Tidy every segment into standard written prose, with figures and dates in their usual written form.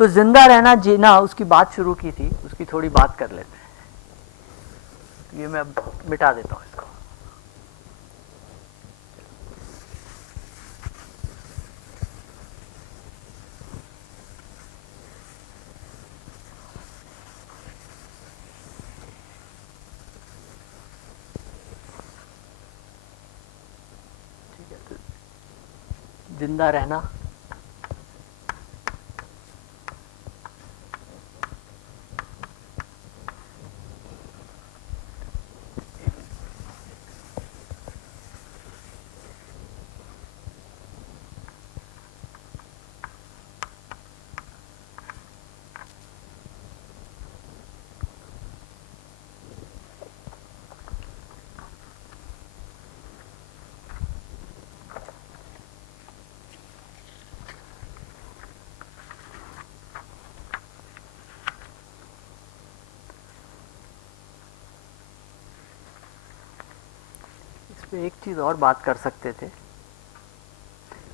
तो जिंदा रहना जीना उसकी बात शुरू की थी, उसकी थोड़ी बात कर लेते हैं। ये मैं मिटा देता हूँ इसको। ठीक है, तो जिंदा रहना पे एक चीज़ और बात कर सकते थे,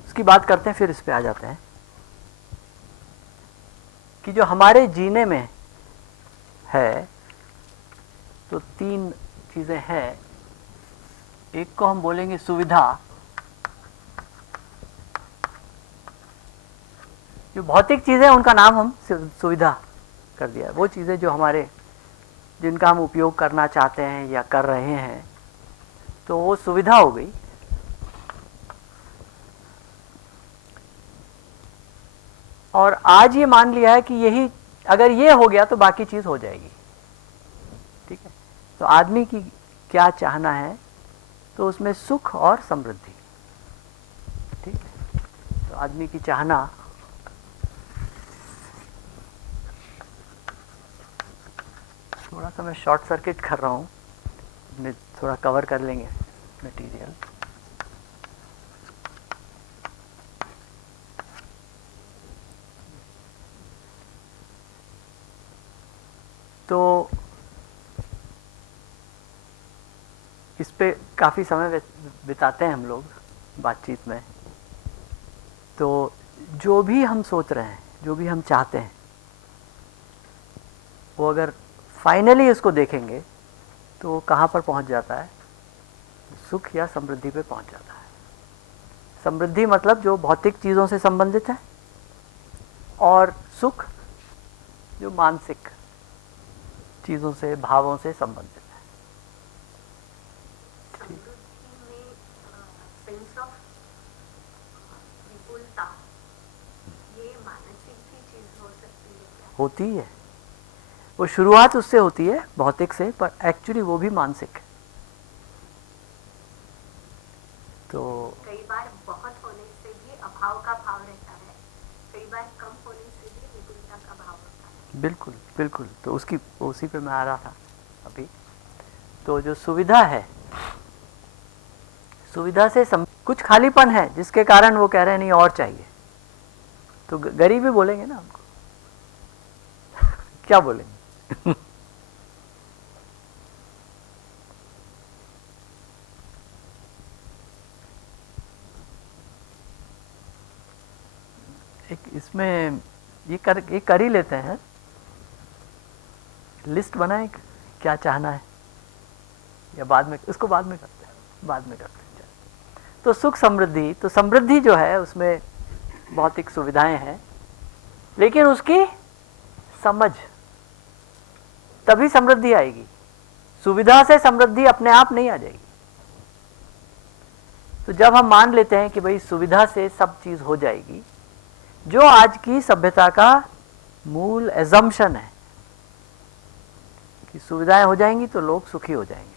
उसकी बात करते हैं फिर इस पे आ जाते हैं कि जो हमारे जीने में है तो तीन चीज़ें हैं। एक को हम बोलेंगे सुविधा, जो भौतिक चीज़ें उनका नाम हम सुविधा कर दिया। वो चीज़ें जो हमारे जिनका हम उपयोग करना चाहते हैं या कर रहे हैं तो वो सुविधा हो गई। और आज ये मान लिया है कि यही अगर ये हो गया तो बाकी चीज़ हो जाएगी। ठीक है, तो आदमी की क्या चाहना है, तो उसमें सुख और समृद्धि। ठीक है, तो आदमी की चाहना थोड़ा सा मैं शॉर्ट सर्किट कर रहा हूँ, थोड़ा कवर कर लेंगे मटेरियल। तो इस पे काफ़ी समय बिताते हैं हम लोग बातचीत में। तो जो भी हम सोच रहे हैं, जो भी हम चाहते हैं, वो अगर फाइनली इसको देखेंगे तो वो कहाँ पर पहुँच जाता है, सुख या समृद्धि पे पहुँच जाता है। समृद्धि मतलब जो भौतिक चीज़ों से संबंधित है, और सुख जो मानसिक चीज़ों से, भावों से संबंधित है। सेंस ऑफ विपुलता, ये मानसिक भी चीज हो सकती है क्या? होती है, वो शुरुआत उससे होती है भौतिक से, पर एक्चुअली वो भी मानसिक है। तो कई बार बहुत होने से भी अभाव का भाव रहता है, कई बार कम होने से भी विपुलता का भाव होता है। बिल्कुल बिल्कुल, तो उसी पे मैं आ रहा था अभी। तो जो सुविधा है, सुविधा से कुछ खालीपन है जिसके कारण वो कह रहे हैं नहीं और चाहिए। तो गरीबी बोलेंगे ना हमको क्या बोलेंगे एक इसमें ये कर ही लेते हैं, लिस्ट बनाए क्या चाहना है, या बाद में, इसको बाद में करते हैं, बाद में करते हैं। तो सुख समृद्धि, तो समृद्धि जो है उसमें भौतिक सुविधाएं हैं, लेकिन उसकी समझ, तभी समृद्धि आएगी। सुविधा से समृद्धि अपने आप नहीं आ जाएगी। तो जब हम मान लेते हैं कि भाई सुविधा से सब चीज हो जाएगी, जो आज की सभ्यता का मूल एजम्पशन है कि सुविधाएं हो जाएंगी तो लोग सुखी हो जाएंगे।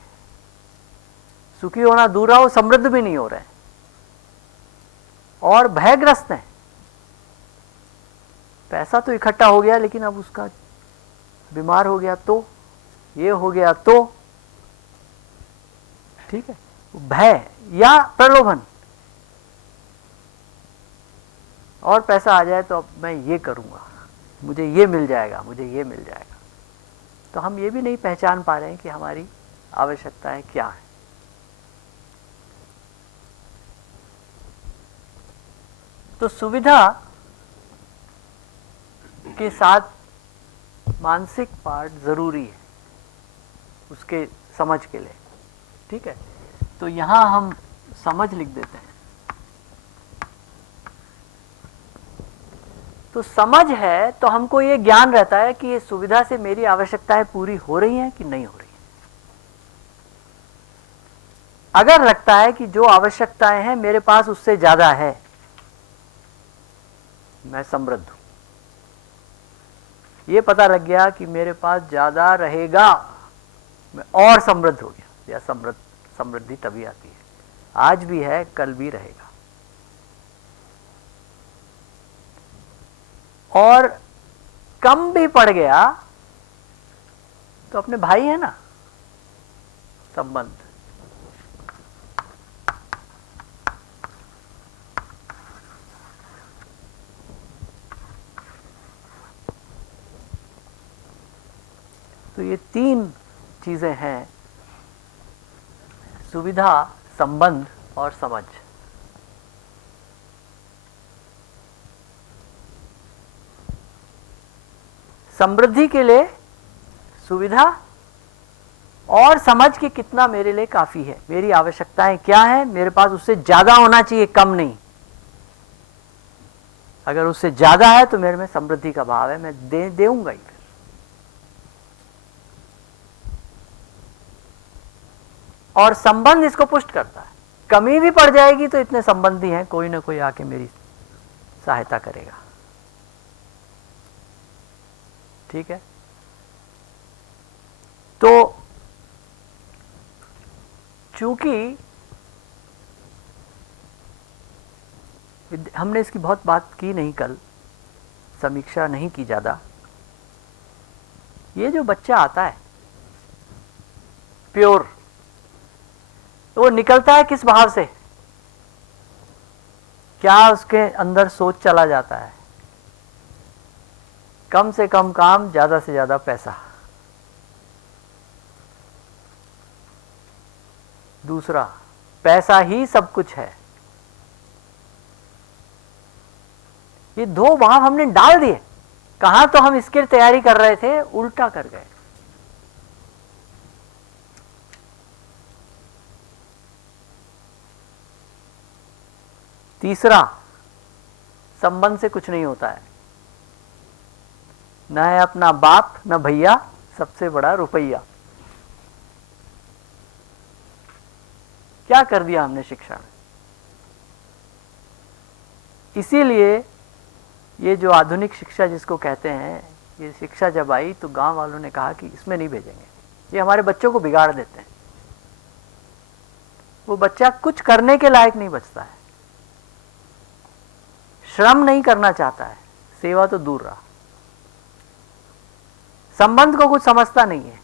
सुखी होना दूर रहा, समृद्ध भी नहीं हो रहे हैं और भयग्रस्त हैं। पैसा तो इकट्ठा हो गया, लेकिन अब उसका बीमार हो गया तो, ये हो गया तो, ठीक है, भय या प्रलोभन, और पैसा आ जाए तो अब मैं ये करूंगा, मुझे ये मिल जाएगा, मुझे ये मिल जाएगा। तो हम ये भी नहीं पहचान पा रहे हैं कि हमारी आवश्यकताएं क्या है। तो सुविधा उसके साथ मानसिक पार्ट जरूरी है उसके समझ के लिए, ठीक है। तो यहां हम समझ लिख देते हैं। तो समझ है तो हमको ये ज्ञान रहता है कि ये सुविधा से मेरी आवश्यकताएं पूरी हो रही हैं कि नहीं हो रही हैं। अगर लगता है कि जो आवश्यकताएं हैं मेरे पास उससे ज्यादा है, मैं समृद्ध हूं। ये पता लग गया कि मेरे पास ज्यादा रहेगा, मैं और समृद्ध हो गया। या समृद्धि तभी आती है, आज भी है कल भी रहेगा। और कम भी पड़ गया तो अपने भाई है ना, संबंध, तो ये तीन चीजें हैं, सुविधा, संबंध और समझ। समृद्धि के लिए सुविधा और समझ के कितना मेरे लिए काफी है, मेरी आवश्यकताएं क्या हैं, मेरे पास उससे ज्यादा होना चाहिए, कम नहीं। अगर उससे ज्यादा है तो मेरे में समृद्धि का भाव है, मैं देऊंगा ही फिर। और संबंध इसको पुष्ट करता है। कमी भी पड़ जाएगी तो इतने संबंधी हैं, कोई ना कोई आके मेरी सहायता करेगा, ठीक है। तो चूंकि हमने इसकी बहुत बात की नहीं, कल समीक्षा नहीं की ज्यादा। ये जो बच्चा आता है प्योर, तो वो निकलता है किस भाव से, क्या उसके अंदर सोच चला जाता है? कम से कम काम, ज्यादा से ज्यादा पैसा। दूसरा, पैसा ही सब कुछ है। ये दो भाव हमने डाल दिए। कहां तो हम इसकी तैयारी कर रहे थे, उल्टा कर गए। तीसरा, संबंध से कुछ नहीं होता है, न है अपना बाप न भैया, सबसे बड़ा रुपया। क्या कर दिया हमने शिक्षा में। इसीलिए ये जो आधुनिक शिक्षा जिसको कहते हैं, ये शिक्षा जब आई तो गांव वालों ने कहा कि इसमें नहीं भेजेंगे, ये हमारे बच्चों को बिगाड़ देते हैं। वो बच्चा कुछ करने के लायक नहीं बचता है, श्रम नहीं करना चाहता है, सेवा तो दूर रहा, संबंध को कुछ समझता नहीं है,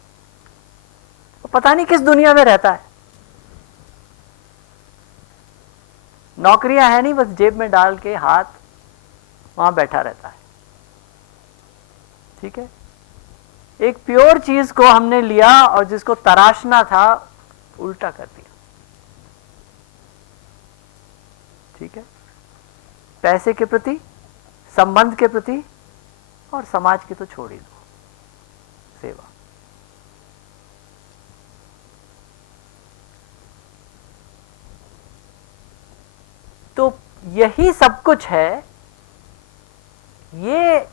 तो पता नहीं किस दुनिया में रहता है। नौकरियां है नहीं, बस जेब में डाल के हाथ वहां बैठा रहता है, ठीक है। एक प्योर चीज को हमने लिया और जिसको तराशना था उल्टा कर दिया, ठीक है। पैसे के प्रति, संबंध के प्रति और समाज के तो छोड़ ही दो, सेवा। तो यही सब कुछ है। ये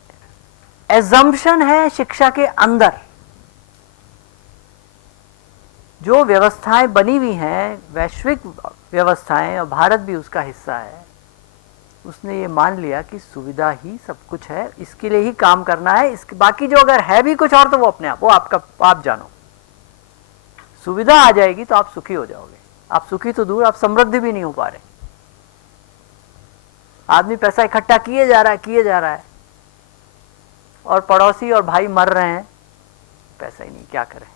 एजम्पशन है शिक्षा के अंदर। जो व्यवस्थाएं बनी हुई हैं, वैश्विक व्यवस्थाएं, और भारत भी उसका हिस्सा है, उसने ये मान लिया कि सुविधा ही सब कुछ है, इसके लिए ही काम करना है। इसके बाकी जो अगर है भी कुछ और तो वो अपने आप, वो आपका, आप जानो। सुविधा आ जाएगी तो आप सुखी हो जाओगे। आप सुखी तो दूर, आप समृद्ध भी नहीं हो पा रहे। आदमी पैसा इकट्ठा किए जा रहा है और पड़ोसी और भाई मर रहे हैं, पैसा ही नहीं, क्या करें।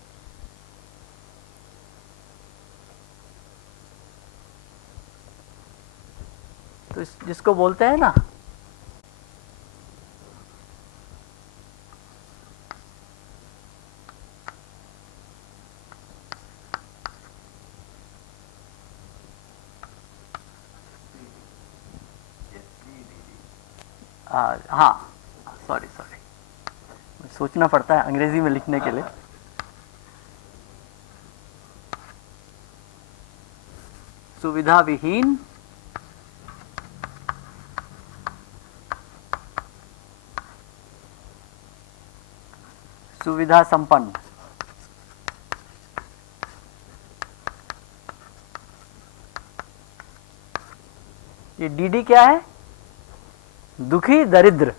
तो जिसको बोलते हैं ना, हाँ, सॉरी, सोचना पड़ता है अंग्रेजी में लिखने के लिए। सुविधा विहीन, सुविधा संपन्न। ये डीडी क्या है? दुखी दरिद्र।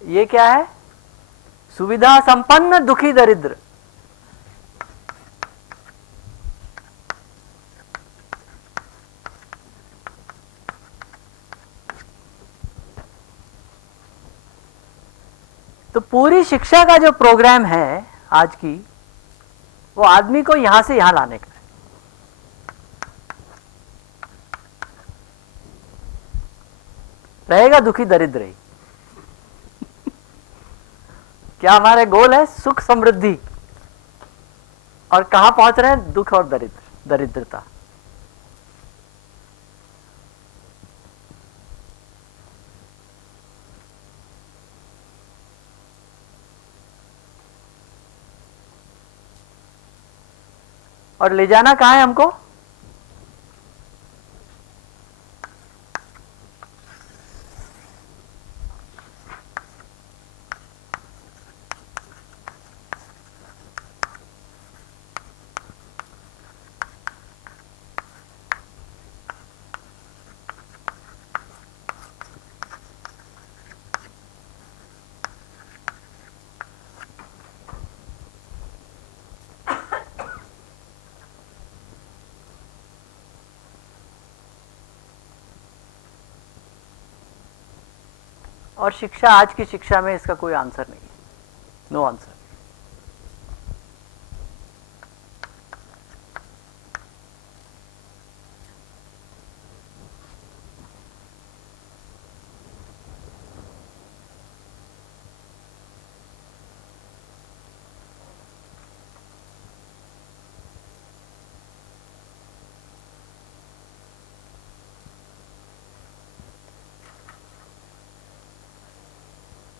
ये क्या है? सुविधा संपन्न दुखी दरिद्र। तो पूरी शिक्षा का जो प्रोग्राम है आज की, वो आदमी को यहां से यहां लाने का है। रहेगा दुखी दरिद्र ही। क्या हमारे गोल है? सुख समृद्धि। और कहां पहुंच रहे हैं? दुख और दरिद्रता। और ले जाना कहां है हमको? और शिक्षा, आज की शिक्षा में इसका कोई आंसर नहीं है। No answer.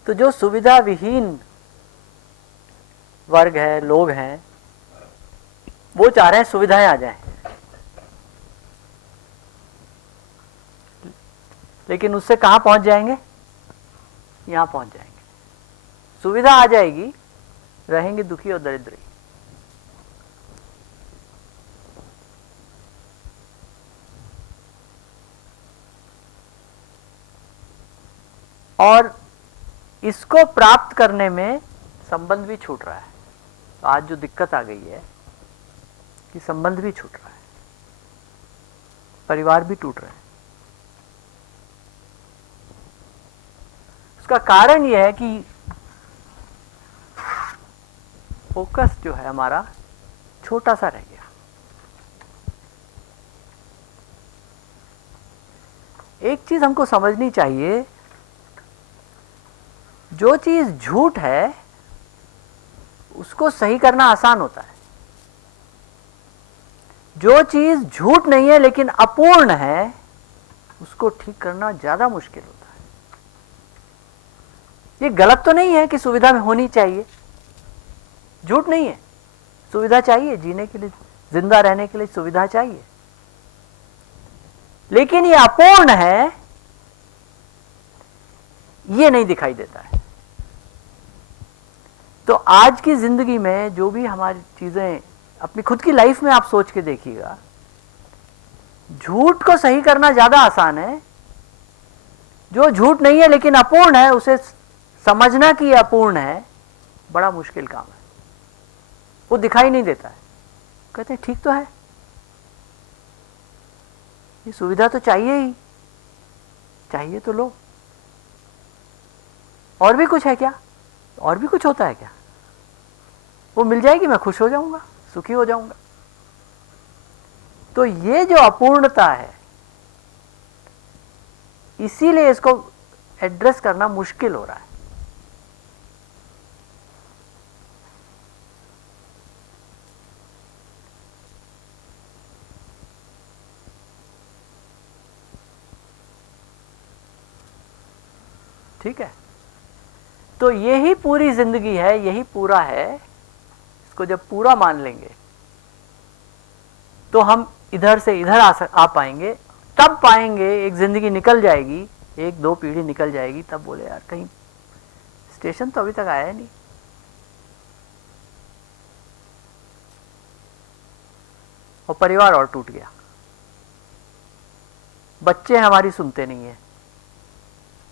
तो जो सुविधा विहीन वर्ग है, लोग हैं, वो चाह रहे हैं सुविधाएं आ जाएं, लेकिन उससे कहां पहुंच जाएंगे? यहां पहुंच जाएंगे। सुविधा आ जाएगी, रहेंगे दुखी और दरिद्र। और इसको प्राप्त करने में संबंध भी छूट रहा है। तो आज जो दिक्कत आ गई है कि संबंध भी छूट रहा है, परिवार भी टूट रहे हैं। उसका कारण यह है कि फोकस जो है हमारा छोटा सा रह गया। एक चीज हमको समझनी चाहिए, जो चीज झूठ है उसको सही करना आसान होता है। जो चीज झूठ नहीं है लेकिन अपूर्ण है, उसको ठीक करना ज्यादा मुश्किल होता है। ये गलत तो नहीं है कि सुविधा में होनी चाहिए, झूठ नहीं है। सुविधा चाहिए, जीने के लिए, जिंदा रहने के लिए सुविधा चाहिए, लेकिन ये अपूर्ण है, ये नहीं दिखाई देता है। तो आज की जिंदगी में जो भी हमारी चीजें, अपनी खुद की लाइफ में आप सोच के देखिएगा, झूठ को सही करना ज्यादा आसान है। जो झूठ नहीं है लेकिन अपूर्ण है, उसे समझना कि यह अपूर्ण है, बड़ा मुश्किल काम है। वो दिखाई नहीं देता है। कहते हैं ठीक तो है, ये सुविधा तो चाहिए ही, चाहिए तो लो। और भी कुछ है क्या? और भी कुछ होता है क्या? वो मिल जाएगी, मैं खुश हो जाऊंगा, सुखी हो जाऊंगा। तो ये जो अपूर्णता है, इसीलिए इसको एड्रेस करना मुश्किल हो रहा है। ठीक है, तो यही पूरी जिंदगी है, यही पूरा है। इसको जब पूरा मान लेंगे तो हम इधर से इधर आ पाएंगे, तब पाएंगे एक जिंदगी निकल जाएगी, एक दो पीढ़ी निकल जाएगी, तब बोले यार कहीं स्टेशन तो अभी तक आया नहीं। और परिवार और टूट गया, बच्चे हमारी सुनते नहीं है,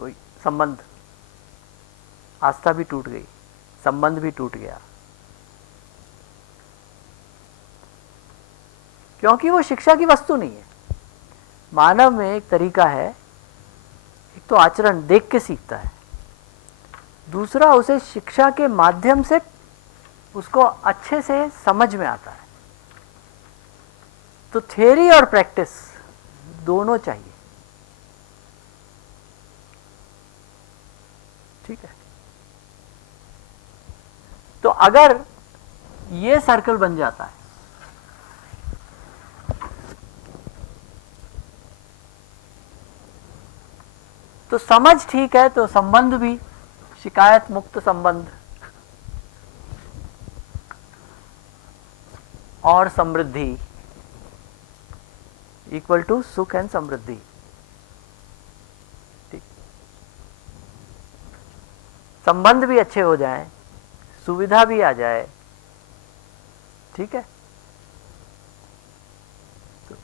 कोई संबंध, आस्था भी टूट गई, संबंध भी टूट गया, क्योंकि वो शिक्षा की वस्तु नहीं है। मानव में एक तरीका है, एक तो आचरण देख के सीखता है, दूसरा उसे शिक्षा के माध्यम से उसको अच्छे से समझ में आता है। तो थ्योरी और प्रैक्टिस दोनों चाहिए, ठीक है। तो अगर ये सर्कल बन जाता है तो समझ ठीक है, तो संबंध भी शिकायत मुक्त संबंध और समृद्धि इक्वल टू सुख एंड समृद्धि, ठीक। संबंध भी अच्छे हो जाएं, सुविधा भी आ जाए, ठीक है। तो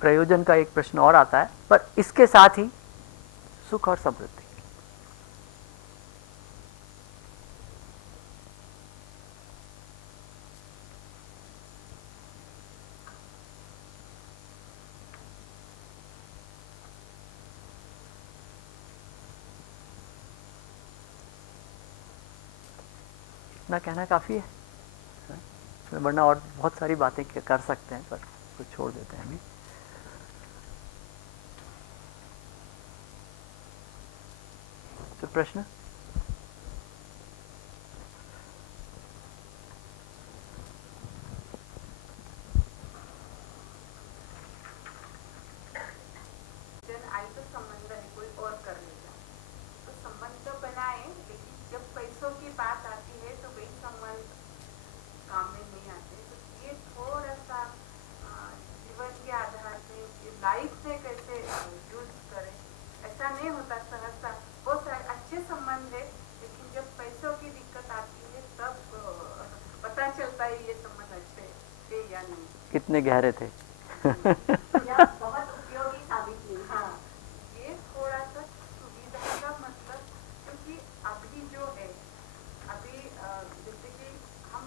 प्रयोजन का एक प्रश्न और आता है, पर इसके साथ ही सुख और समृद्धि। इतना कहना काफी है, वरना और बहुत सारी बातें कर सकते हैं, पर कुछ छोड़ देते हैं अभी। तो प्रश्न, आई तो संबंध है, कोई और कर लेगा, तो संबंध तो बनाए, लेकिन जब पैसों की बात आती है तो वही संबंध काम में नहीं आते। तो ये थोड़ा सा जीवन के आधार पे लाइफ में कैसे यूज करें, ऐसा नहीं होता सहसा। बहुत सारे अच्छे संबंध है, लेकिन जब पैसों की दिक्कत आती है तब पता चलता है ये संबंध अच्छे थे या नहीं, कितने गहरे थे। या बहुत उपयोगी साबित हुई। हाँ, ये थोड़ा सा सुविधा का मतलब, क्योंकि अभी जो है, अभी जैसे कि हम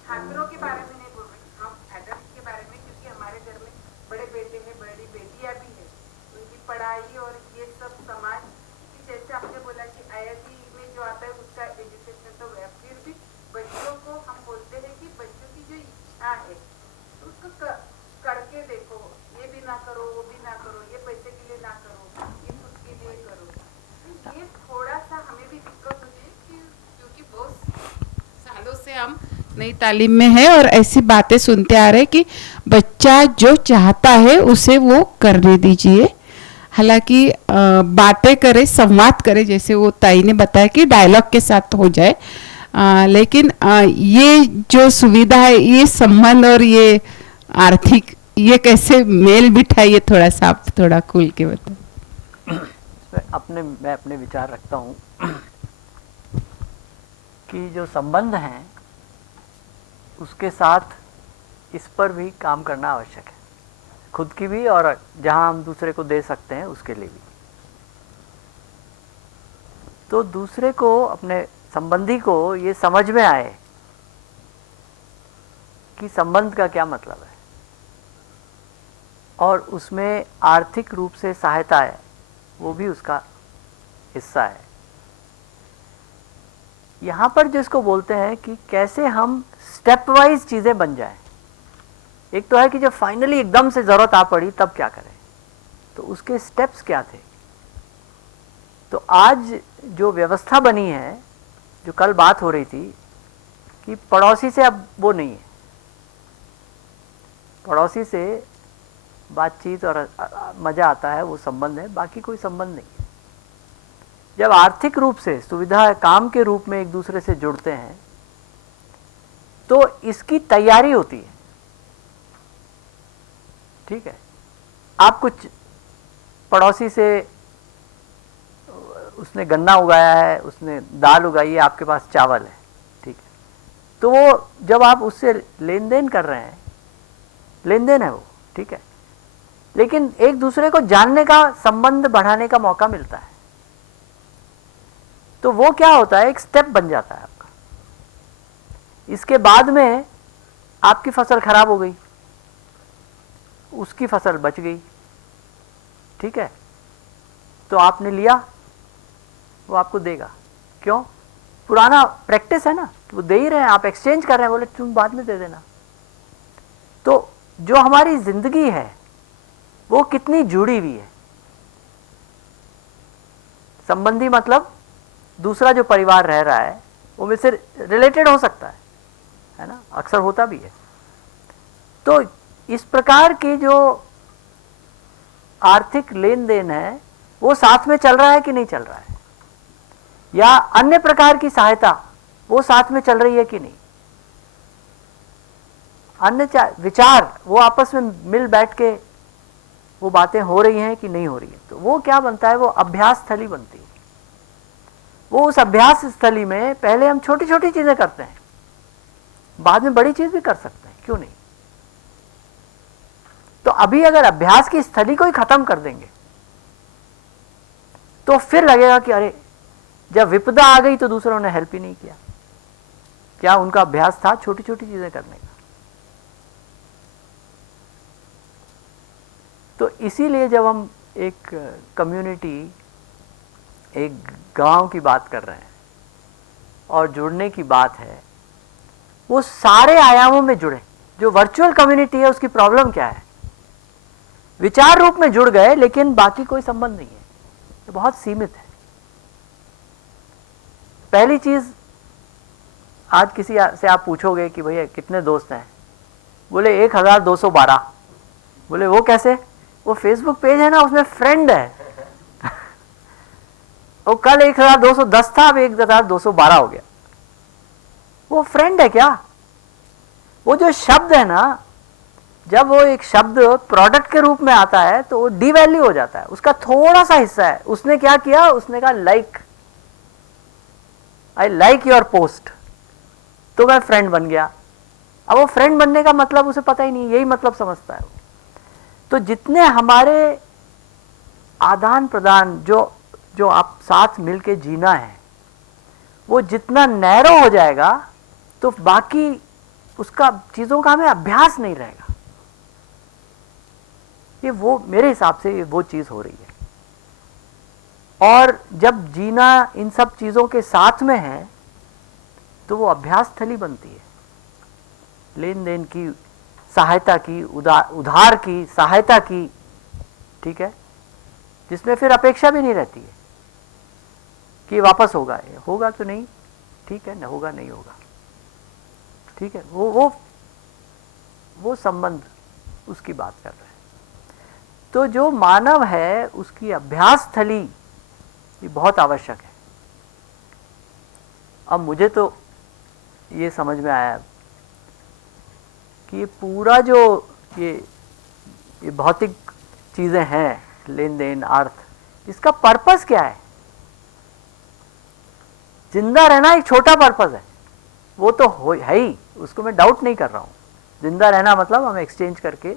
छात्रों के बारे में नहीं बोल रहे, हम एडल्ट के बारे में, क्योंकि हमारे घर में बड़े बेटे हैं, बड़ी बेटियां भी है, उनकी पढ़ाई और ये सब समाज की, जैसे आपने बोला कि आईआईटी में जो आता है उसका एजुकेशन, तो फिर भी बच्चों को हम बोलते हैं कि बच्चों की जो इच्छा है तो उसको करके देखो, ये भी ना करो, वो भी ना करो, ये पैसे के लिए ना करो, ये खुद के लिए करो। ये थोड़ा सा हमें भी दिक्कत होती है, क्योंकि बहुत सालों से हम नई तालीम में है और ऐसी बातें सुनते आ रहे हैं कि बच्चा जो चाहता है उसे वो करने दीजिए। हालांकि बातें करे, संवाद करे, जैसे वो ताई ने बताया कि डायलॉग के साथ हो जाए, लेकिन ये जो सुविधा है, ये संबंध और ये आर्थिक, ये कैसे मेल बिठाइए, थोड़ा सा आप थोड़ा खुल के बताएं। मैं अपने विचार रखता हूँ कि जो संबंध हैं उसके साथ इस पर भी काम करना आवश्यक है, खुद की भी और जहाँ हम दूसरे को दे सकते हैं उसके लिए भी। तो दूसरे को, अपने संबंधी को ये समझ में आए कि संबंध का क्या मतलब है, और उसमें आर्थिक रूप से सहायता है, वो भी उसका हिस्सा है। यहाँ पर जिसको बोलते हैं कि कैसे हम स्टेप वाइज चीज़ें बन जाएं। एक तो है कि जब फाइनली एकदम से ज़रूरत आ पड़ी तब क्या करें, तो उसके स्टेप्स क्या थे। तो आज जो व्यवस्था बनी है, जो कल बात हो रही थी कि पड़ोसी से अब वो नहीं है, पड़ोसी से बातचीत और मज़ा आता है, वो संबंध है, बाकी कोई संबंध नहीं है। जब आर्थिक रूप से सुविधा काम के रूप में एक दूसरे से जुड़ते हैं तो इसकी तैयारी होती है। ठीक है, आप कुछ पड़ोसी से, उसने गन्ना उगाया है, उसने दाल उगाई है, आपके पास चावल है, ठीक है, तो वो जब आप उससे लेन देन कर रहे हैं, लेन देन है वो, ठीक है, लेकिन एक दूसरे को जानने का, संबंध बढ़ाने का मौका मिलता है, तो वो क्या होता है, एक स्टेप बन जाता है आपका। इसके बाद में आपकी फसल खराब हो गई, उसकी फसल बच गई, ठीक है, तो आपने लिया, वो आपको देगा। क्यों? पुराना प्रैक्टिस है ना, वो दे ही रहे हैं, आप एक्सचेंज कर रहे हैं, बोले तुम बाद में दे देना। तो जो हमारी जिंदगी है वो कितनी जुड़ी हुई है। संबंधी मतलब दूसरा जो परिवार रह रहा है वो मुझसे रिलेटेड हो सकता है ना, अक्सर होता भी है। तो इस प्रकार की जो आर्थिक लेन देन है वो साथ में चल रहा है कि नहीं चल रहा है, या अन्य प्रकार की सहायता वो साथ में चल रही है कि नहीं, अन्य विचार वो आपस में मिल बैठ के वो बातें हो रही हैं कि नहीं हो रही है। तो वो क्या बनता है, वो अभ्यास स्थली बनती है। वो उस अभ्यास स्थली में पहले हम छोटी छोटी चीजें करते हैं, बाद में बड़ी चीज भी कर सकते हैं, क्यों नहीं। तो अभी अगर अभ्यास की स्थली को ही खत्म कर देंगे तो फिर लगेगा कि अरे जब विपदा आ गई तो दूसरों ने हेल्प ही नहीं किया। क्या उनका अभ्यास था छोटी छोटी चीजें करने का? तो इसीलिए जब हम एक कम्युनिटी, एक गांव की बात कर रहे हैं और जुड़ने की बात है, वो सारे आयामों में जुड़े। जो वर्चुअल कम्युनिटी है उसकी प्रॉब्लम क्या है, विचार रूप में जुड़ गए लेकिन बाकी कोई संबंध नहीं है, ये बहुत सीमित है। पहली चीज, आज किसी से आप पूछोगे कि भैया कितने दोस्त हैं, बोले 1212। बोले वो कैसे? वो फेसबुक पेज है ना, उसमें फ्रेंड है। वो कल 1210 था, अब 1212 हो गया। वो फ्रेंड है क्या? वो जो शब्द है ना, जब वो एक शब्द प्रोडक्ट के रूप में आता है तो वो डिवैल्यू हो जाता है, उसका थोड़ा सा हिस्सा है। उसने क्या किया, उसने कहा like, I like your post, तो मैं फ्रेंड बन गया। अब वो फ्रेंड बनने का मतलब उसे पता ही नहीं, यही मतलब समझता है वो। तो जितने हमारे आदान प्रदान, जो आप साथ मिलके जीना है, वो जितना नैरो हो जाएगा तो बाकी उसका चीजों का हमें अभ्यास नहीं रहेगा। ये वो मेरे हिसाब से वो चीज हो रही है। और जब जीना इन सब चीजों के साथ में है तो वो अभ्यास स्थली बनती है, लेन देन की, सहायता की, उधार की, सहायता की, ठीक है, जिसमें फिर अपेक्षा भी नहीं रहती है कि वापस होगा। होगा तो नहीं, ठीक है, न होगा नहीं होगा, ठीक है। वो संबंध, उसकी बात कर रहे हैं। तो जो मानव है उसकी अभ्यास स्थली ये बहुत आवश्यक है। अब मुझे तो ये समझ में आया कि ये पूरा जो ये भौतिक चीजें हैं, लेन देन, अर्थ, इसका पर्पस क्या है? जिंदा रहना एक छोटा पर्पस है, वो तो है ही, उसको मैं डाउट नहीं कर रहा हूँ। जिंदा रहना मतलब हम एक्सचेंज करके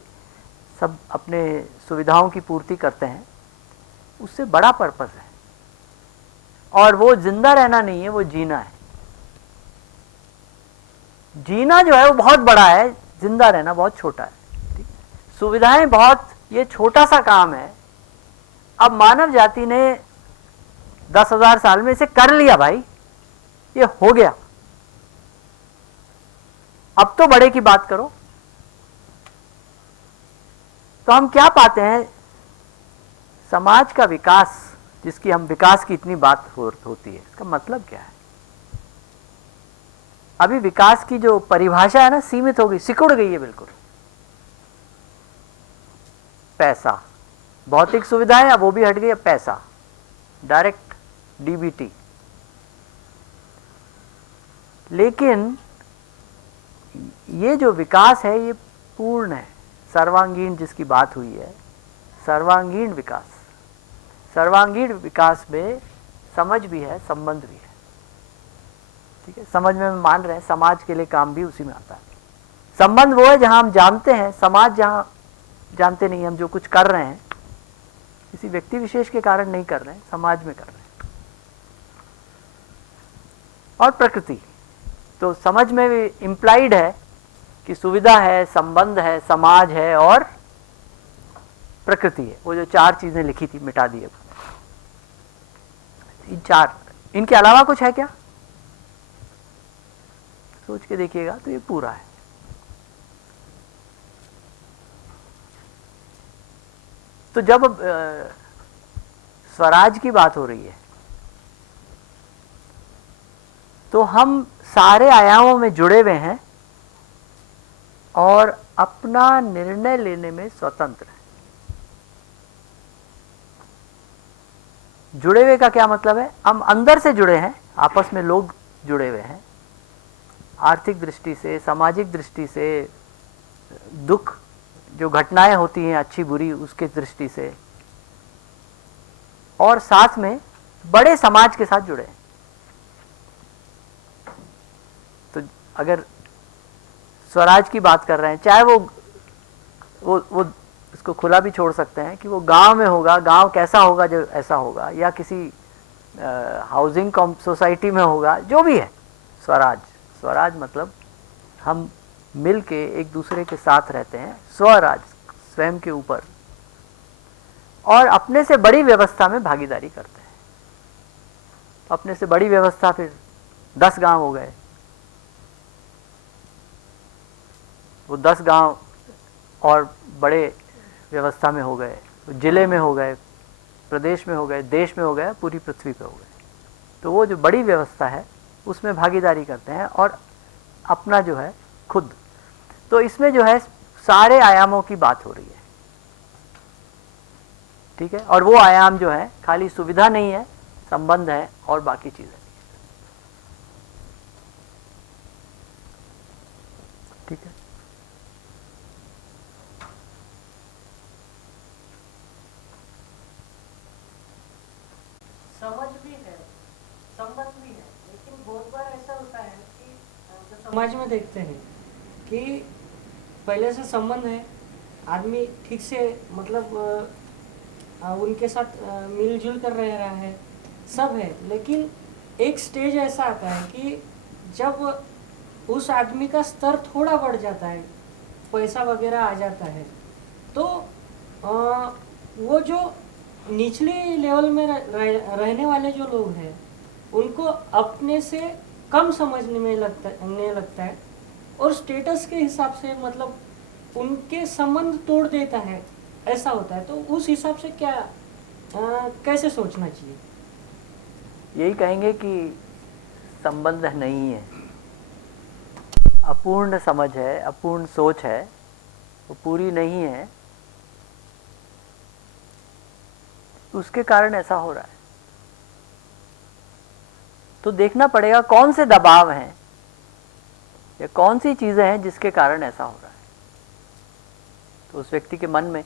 सब अपने सुविधाओं की पूर्ति करते हैं, उससे बड़ा पर्पस है। और वो जिंदा रहना नहीं है, वो जीना है। जीना जो है वो बहुत बड़ा है, जिंदा रहना बहुत छोटा है। ठीक? सुविधाएं बहुत, ये छोटा सा काम है। अब मानव जाति ने 10,000 साल में इसे कर लिया भाई, ये हो गया। अब तो बड़े की बात करो। तो हम क्या पाते हैं, समाज का विकास, जिसकी हम विकास की इतनी बात होती है, इसका मतलब क्या है? अभी विकास की जो परिभाषा है ना, सीमित हो गई, सिकुड़ गई है बिल्कुल। पैसा, भौतिक सुविधाएं, अब वो भी हट गई, अब पैसा, डायरेक्ट डीबीटी। लेकिन ये जो विकास है ये पूर्ण है, सर्वांगीण जिसकी बात हुई है, सर्वांगीण विकास। सर्वांगीण विकास में समझ भी है, संबंध भी है। ठीक है, समझ में मान रहे हैं, समाज के लिए काम भी उसी में आता है। संबंध वो है जहां हम जानते हैं, समाज जहां जानते नहीं, हम जो कुछ कर रहे हैं किसी व्यक्ति विशेष के कारण नहीं कर रहे हैं, समाज में कर रहे हैं। और प्रकृति तो समझ में भी इम्प्लाइड है कि सुविधा है, संबंध है, समाज है और प्रकृति है। वो जो 4 चीजें लिखी थी मिटा दिए, इन 4, इनके अलावा कुछ है क्या? सोच के देखिएगा तो ये पूरा है। तो जब स्वराज की बात हो रही है तो हम सारे आयामों में जुड़े हुए हैं और अपना निर्णय लेने में स्वतंत्र हैं। जुड़े हुए का क्या मतलब है? हम अंदर से जुड़े हैं, आपस में लोग जुड़े हुए हैं, आर्थिक दृष्टि से, सामाजिक दृष्टि से, दुख जो घटनाएं होती हैं अच्छी बुरी उसके दृष्टि से, और साथ में बड़े समाज के साथ जुड़े हैं। तो अगर स्वराज की बात कर रहे हैं, चाहे वो इसको खुला भी छोड़ सकते हैं कि वो गांव में होगा, गांव कैसा होगा जो ऐसा होगा, या किसी हाउसिंग सोसाइटी में होगा, जो भी है स्वराज। स्वराज मतलब हम मिल के एक दूसरे के साथ रहते हैं, स्वराज स्वयं के ऊपर, और अपने से बड़ी व्यवस्था में भागीदारी करते हैं। अपने से बड़ी व्यवस्था फिर 10 गांव हो गए, वो 10 गांव और बड़े व्यवस्था में हो गए, जिले में हो गए, प्रदेश में हो गए, देश में हो गए, पूरी पृथ्वी पे हो गए। तो वो जो बड़ी व्यवस्था है उसमें भागीदारी करते हैं और अपना जो है खुद। तो इसमें जो है सारे आयामों की बात हो रही है। ठीक है, और वो आयाम जो है खाली सुविधा नहीं है, संबंध है और बाकी चीजें। ठीक है, समझ भी है, संबंध भी है, लेकिन बहुत बार ऐसा होता है कि जो समाज में देखते हैं कि पहले से संबंध है, आदमी ठीक से मतलब उनके साथ मिलजुल कर रह रहा है, सब है, लेकिन एक स्टेज ऐसा आता है कि जब उस आदमी का स्तर थोड़ा बढ़ जाता है, पैसा वगैरह आ जाता है, तो वो जो निचले लेवल में रहने वाले जो लोग हैं उनको अपने से कम समझने में लगता है और स्टेटस के हिसाब से मतलब उनके संबंध तोड़ देता है, ऐसा होता है। तो उस हिसाब से क्या कैसे सोचना चाहिए? यही कहेंगे कि संबंध नहीं है, अपूर्ण समझ है, अपूर्ण सोच है, वो पूरी नहीं है, उसके कारण ऐसा हो रहा है। तो देखना पड़ेगा कौन से दबाव हैं या कौन सी चीजें हैं जिसके कारण ऐसा हो रहा है। तो उस व्यक्ति के मन में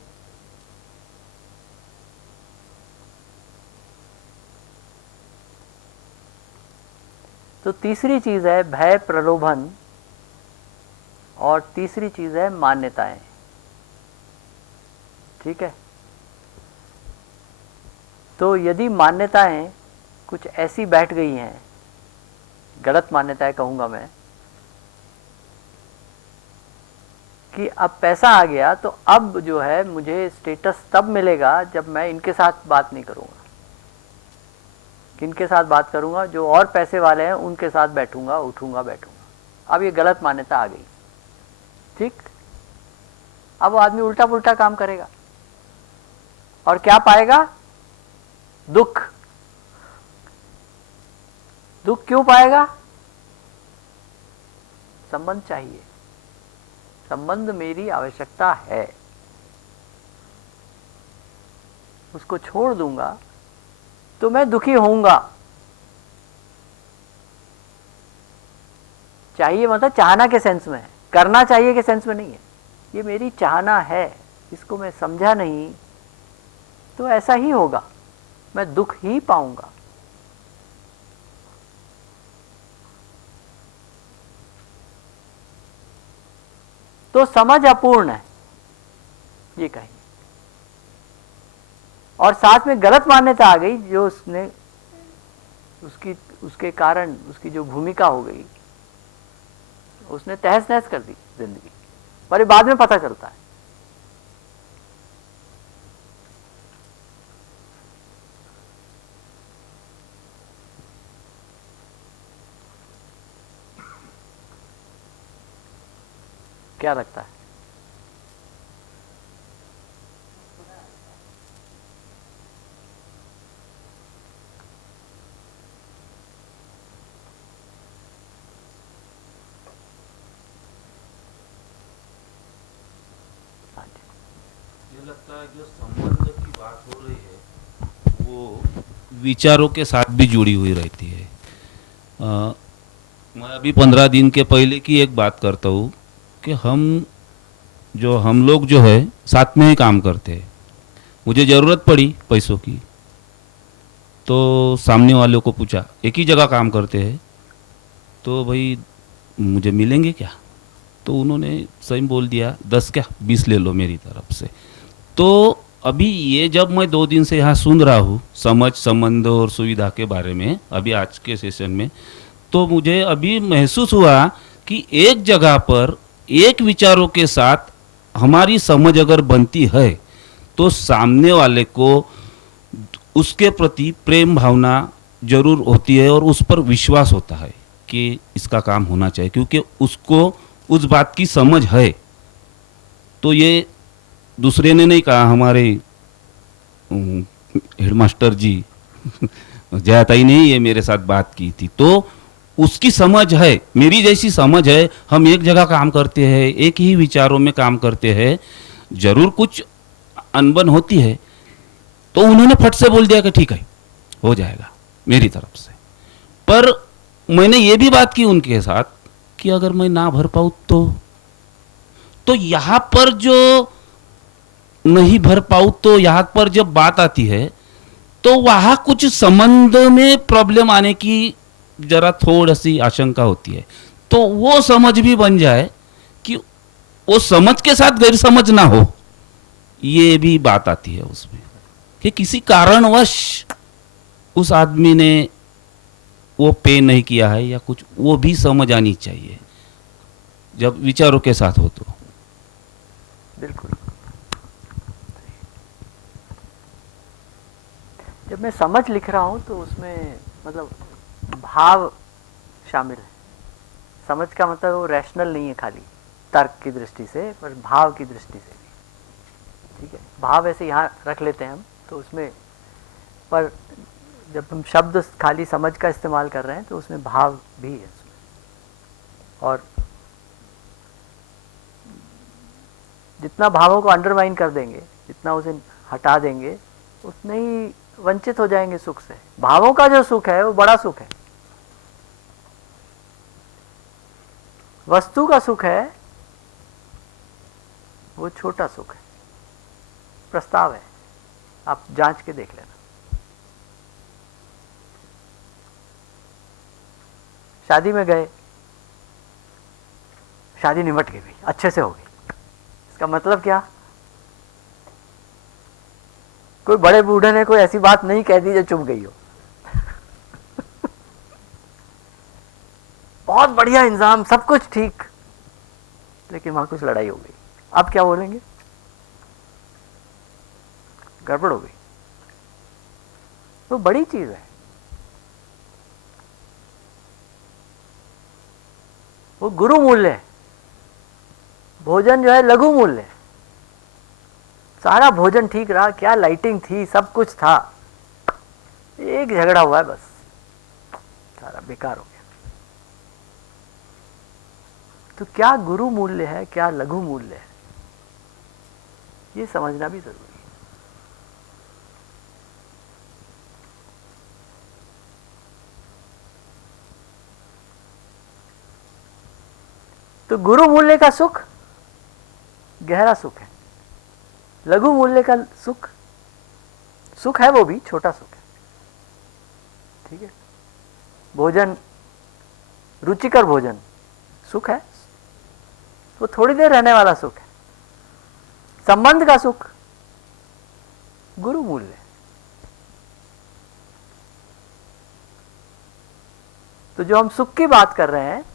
तो तीसरी चीज है भय, प्रलोभन, और तीसरी चीज है मान्यताएं। ठीक है, तो यदि मान्यताएं कुछ ऐसी बैठ गई हैं, गलत मान्यताएं कहूंगा मैं, कि अब पैसा आ गया तो अब जो है मुझे स्टेटस तब मिलेगा जब मैं इनके साथ बात नहीं करूंगा, किनके साथ बात करूंगा, जो और पैसे वाले हैं उनके साथ बैठूंगा, उठूंगा, बैठूंगा। अब ये गलत मान्यता आ गई। ठीक, अब वो आदमी उल्टा पुल्टा काम करेगा और क्या पाएगा? दुख। दुख क्यों पाएगा? संबंध चाहिए, संबंध मेरी आवश्यकता है, उसको छोड़ दूंगा तो मैं दुखी होऊंगा, चाहिए मतलब चाहना के सेंस में है, करना चाहिए के सेंस में नहीं है। ये मेरी चाहना है, इसको मैं समझा नहीं तो ऐसा ही होगा, मैं दुख ही पाऊंगा। तो समझ अपूर्ण है ये कहेंगे। और साथ में गलत मान्यता आ गई जो उसने उसके कारण उसकी जो भूमिका हो गई, उसने तहस नहस कर दी जिंदगी। पर ये बाद में पता चलता है। क्या लगता है? मुझे लगता है जो संबंध की बात हो रही है वो विचारों के साथ भी जुड़ी हुई रहती है। मैं अभी 15 दिन के पहले की एक बात करता हूँ कि हम लोग जो है साथ में ही काम करते हैं। मुझे ज़रूरत पड़ी पैसों की तो सामने वालों को पूछा, एक ही जगह काम करते हैं तो भाई मुझे मिलेंगे क्या? तो उन्होंने सही बोल दिया, 10 क्या 20 ले लो मेरी तरफ से। तो अभी ये जब मैं 2 दिन से यहाँ सुन रहा हूँ समझ, संबंध और सुविधा के बारे में, अभी आज के सेशन में, तो मुझे अभी महसूस हुआ कि एक जगह पर एक विचारों के साथ हमारी समझ अगर बनती है तो सामने वाले को उसके प्रति प्रेम भावना जरूर होती है और उस पर विश्वास होता है कि इसका काम होना चाहिए, क्योंकि उसको उस बात की समझ है। तो ये दूसरे ने नहीं कहा, हमारे हेडमास्टर जी जयाताई ने ये मेरे साथ बात की थी, तो उसकी समझ है, मेरी जैसी समझ है। हम एक जगह काम करते हैं, एक ही विचारों में काम करते हैं, जरूर कुछ अनबन होती है। तो उन्होंने फट से बोल दिया कि ठीक है हो जाएगा मेरी तरफ से। पर मैंने ये भी बात की उनके साथ कि अगर मैं ना भर पाऊँ तो यहाँ पर जो नहीं भर पाऊँ तो यहाँ पर जब बात आती है तो वहाँ कुछ संबंध में प्रॉब्लम आने की जरा थोड़ी सी आशंका होती है। तो वो समझ भी बन जाए कि वो समझ के साथ गैर समझ ना हो, ये भी बात आती है उसमें कि किसी कारणवश उस आदमी ने वो पे नहीं किया है या कुछ, वो भी समझ आनी चाहिए जब विचारों के साथ हो तो। बिल्कुल। जब मैं समझ लिख रहा हूँ तो उसमें मतलब भाव शामिल है। समझ का मतलब वो रैशनल नहीं है खाली तर्क की दृष्टि से, पर भाव की दृष्टि से भी। ठीक है, भाव ऐसे यहाँ रख लेते हैं हम तो उसमें, पर जब हम शब्द खाली समझ का इस्तेमाल कर रहे हैं तो उसमें भाव भी है उसमें। और जितना भावों को अंडरमाइन कर देंगे, जितना उसे हटा देंगे, उतने ही वंचित हो जाएंगे सुख से। भावों का जो सुख है वो बड़ा सुख है, वस्तु का सुख है वो छोटा सुख है। प्रस्ताव है, आप जांच के देख लेना। शादी में गए, शादी निमट गई भाई, अच्छे से हो गई। इसका मतलब क्या? कोई बड़े बूढ़े ने कोई ऐसी बात नहीं कह दी जो चुप गई हो। बहुत बढ़िया इंतजाम, सब कुछ ठीक, लेकिन वहां कुछ लड़ाई हो गई। अब क्या बोलेंगे? गड़बड़ हो गई। तो बड़ी चीज है वो, गुरु मूल्य है। भोजन जो है लघु मूल्य है। सारा भोजन ठीक रहा, क्या लाइटिंग थी, सब कुछ था, एक झगड़ा हुआ है बस, सारा बेकार हो गया। तो क्या गुरु मूल्य है, क्या लघु मूल्य है, ये समझना भी जरूरी है। तो गुरु मूल्य का सुख गहरा सुख है, लघु मूल्य का सुख सुख है, वो भी छोटा सुख है। ठीक है, भोजन, रुचिकर भोजन सुख है, वो थोड़ी देर रहने वाला सुख है। संबंध का सुख गुरु मूल्य। तो जो हम सुख की बात कर रहे हैं,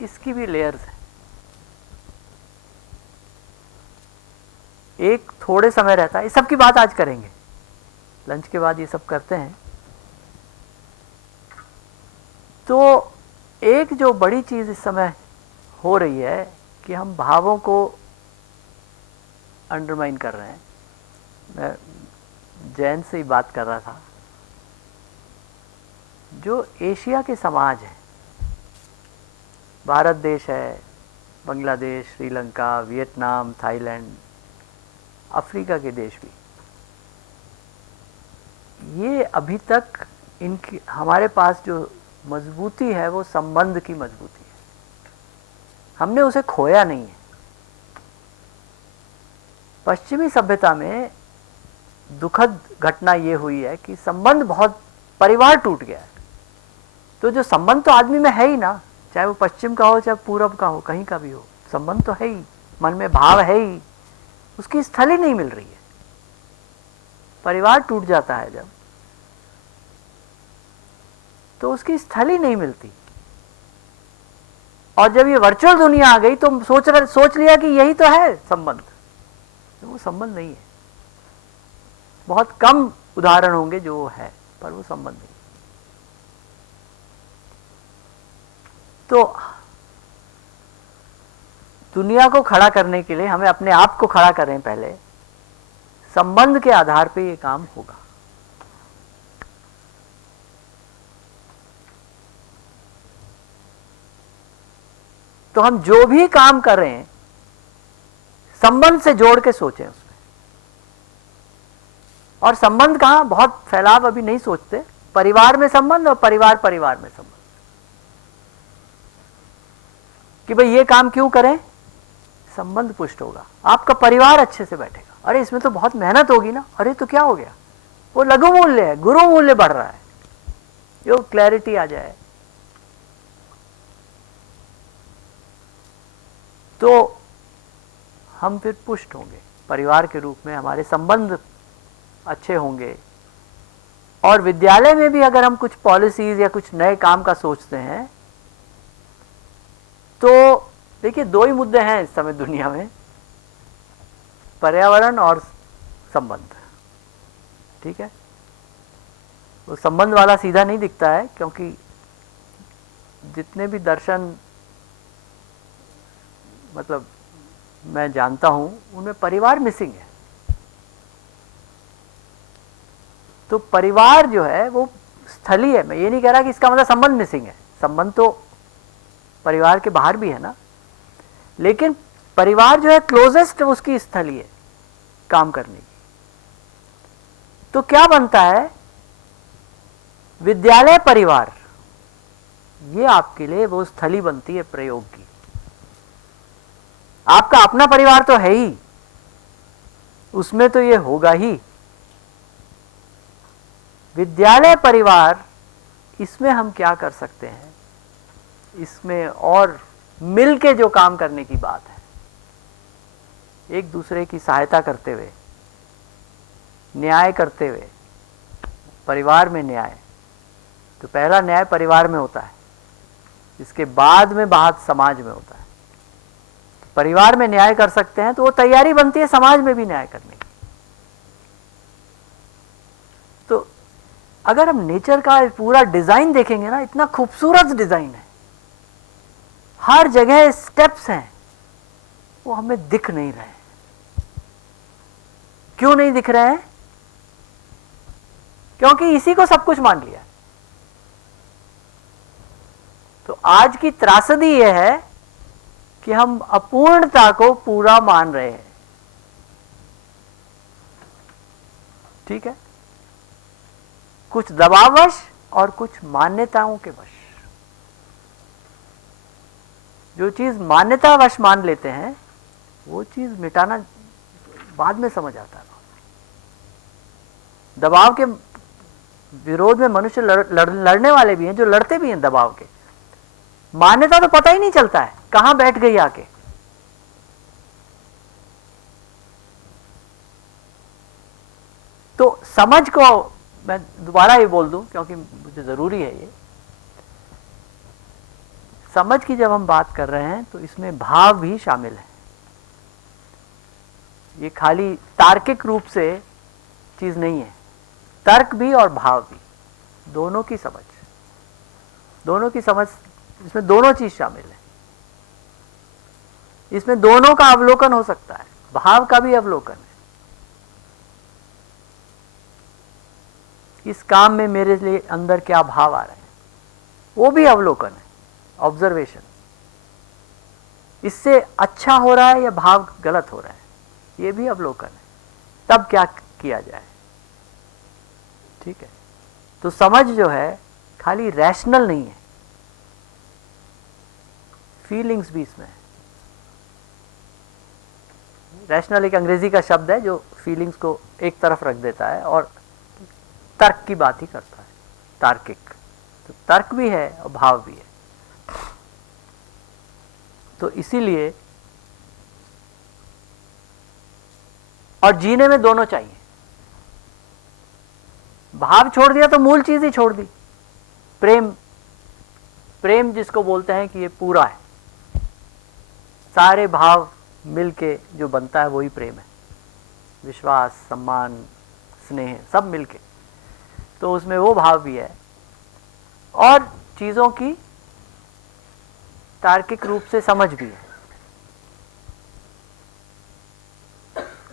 इसकी भी लेयर्स है। एक थोड़े समय रहता है, इस सब की बात आज करेंगे, लंच के बाद ये सब करते हैं। तो एक जो बड़ी चीज इस समय हो रही है कि हम भावों को अंडरमाइन कर रहे हैं। मैं जैन से ही बात कर रहा था, जो एशिया के समाज है, भारत देश है, Bangladesh, Sri Lanka, Vietnam, Thailand, Africa के देश भी, ये अभी तक इनकी हमारे पास जो मजबूती है वो संबंध की मजबूती है, हमने उसे खोया नहीं है। पश्चिमी सभ्यता में दुखद घटना ये हुई है कि संबंध बहुत, परिवार टूट गया है। तो जो संबंध तो आदमी में है ही ना, चाहे वो पश्चिम का हो चाहे पूरब का हो, कहीं का भी हो, संबंध तो है ही, मन में भाव है ही, उसकी स्थल ही नहीं मिल रही है। परिवार टूट जाता है जब, तो उसकी स्थल ही नहीं मिलती। और जब ये वर्चुअल दुनिया आ गई तो सोच लिया कि यही तो है संबंध, तो वो संबंध नहीं है। बहुत कम उदाहरण होंगे जो वो है, पर वो संबंध नहीं। तो दुनिया को खड़ा करने के लिए हमें अपने आप को खड़ा करें पहले, संबंध के आधार पे ये काम होगा। तो हम जो भी काम कर रहे हैं संबंध से जोड़ के सोचें उसमें। और संबंध कहां, बहुत फैलाव अभी नहीं सोचते, परिवार में संबंध और परिवार में संबंध, कि भाई ये काम क्यों करें, संबंध पुष्ट होगा, आपका परिवार अच्छे से बैठेगा। अरे इसमें तो बहुत मेहनत होगी ना, अरे तो क्या हो गया, वो लघु मूल्य है, गुरु मूल्य बढ़ रहा है, जो क्लैरिटी आ जाए तो हम फिर पुष्ट होंगे परिवार के रूप में, हमारे संबंध अच्छे होंगे। और विद्यालय में भी अगर हम कुछ पॉलिसीज या कुछ नए काम का सोचते हैं तो देखिए, दो ही मुद्दे हैं इस समय दुनिया में, पर्यावरण और संबंध। ठीक है, वो संबंध वाला सीधा नहीं दिखता है, क्योंकि जितने भी दर्शन मतलब मैं जानता हूं उनमें परिवार मिसिंग है। तो परिवार जो है वो स्थलीय है। मैं ये नहीं कह रहा कि इसका मतलब संबंध मिसिंग है, संबंध तो परिवार के बाहर भी है ना, लेकिन परिवार जो है क्लोजेस्ट उसकी स्थली है काम करने की। तो क्या बनता है, विद्यालय परिवार, ये आपके लिए वो स्थली बनती है प्रयोग की। आपका अपना परिवार तो है ही, उसमें तो ये होगा ही। विद्यालय परिवार, इसमें हम क्या कर सकते हैं, इसमें और मिल के जो काम करने की बात है, एक दूसरे की सहायता करते हुए, न्याय करते हुए, परिवार में न्याय। तो पहला न्याय परिवार में होता है, इसके बाद में बात समाज में होता है। परिवार में न्याय कर सकते हैं तो वो तैयारी बनती है समाज में भी न्याय करने की। तो अगर हम नेचर का पूरा डिजाइन देखेंगे ना, इतना खूबसूरत डिजाइन है, हर जगह स्टेप्स हैं, वो हमें दिख नहीं रहे। क्यों नहीं दिख रहे हैं? क्योंकि इसी को सब कुछ मान लिया। तो आज की त्रासदी यह है कि हम अपूर्णता को पूरा मान रहे हैं। ठीक है, कुछ दबाववश और कुछ मान्यताओं के वश। जो चीज मान्यता वश मान लेते हैं वो चीज मिटाना बाद में समझ आता है। दबाव के विरोध में मनुष्य लड़ने वाले भी हैं, जो लड़ते भी हैं दबाव के। मान्यता तो पता ही नहीं चलता है कहां बैठ गई आके। तो समझ को मैं दोबारा ये बोल दूं क्योंकि मुझे जरूरी है ये। समझ की जब हम बात कर रहे हैं तो इसमें भाव भी शामिल है। ये खाली तार्किक रूप से चीज नहीं है, तर्क भी और भाव भी, दोनों की समझ, इसमें दोनों चीज शामिल है। इसमें दोनों का अवलोकन हो सकता है, भाव का भी अवलोकन है। इस काम में मेरे लिए अंदर क्या भाव आ रहे हैं वो भी अवलोकन है, ऑब्जर्वेशन। इससे अच्छा हो रहा है या भाव गलत हो रहा है ये भी अवलोकन है। तब क्या किया जाए, ठीक है। तो समझ जो है खाली रैशनल नहीं है, फीलिंग्स भी इसमें है। रैशनल एक अंग्रेजी का शब्द है जो फीलिंग्स को एक तरफ रख देता है और तर्क की बात ही करता है, तार्किक। तो तर्क भी है और भाव भी है। तो इसीलिए और जीने में दोनों चाहिए। भाव छोड़ दिया तो मूल चीज ही छोड़ दी। प्रेम जिसको बोलते हैं कि ये पूरा है, सारे भाव मिलके जो बनता है वही प्रेम है। विश्वास, सम्मान, स्नेह सब मिलके, तो उसमें वो भाव भी है और चीजों की तार्किक रूप से समझ भी है।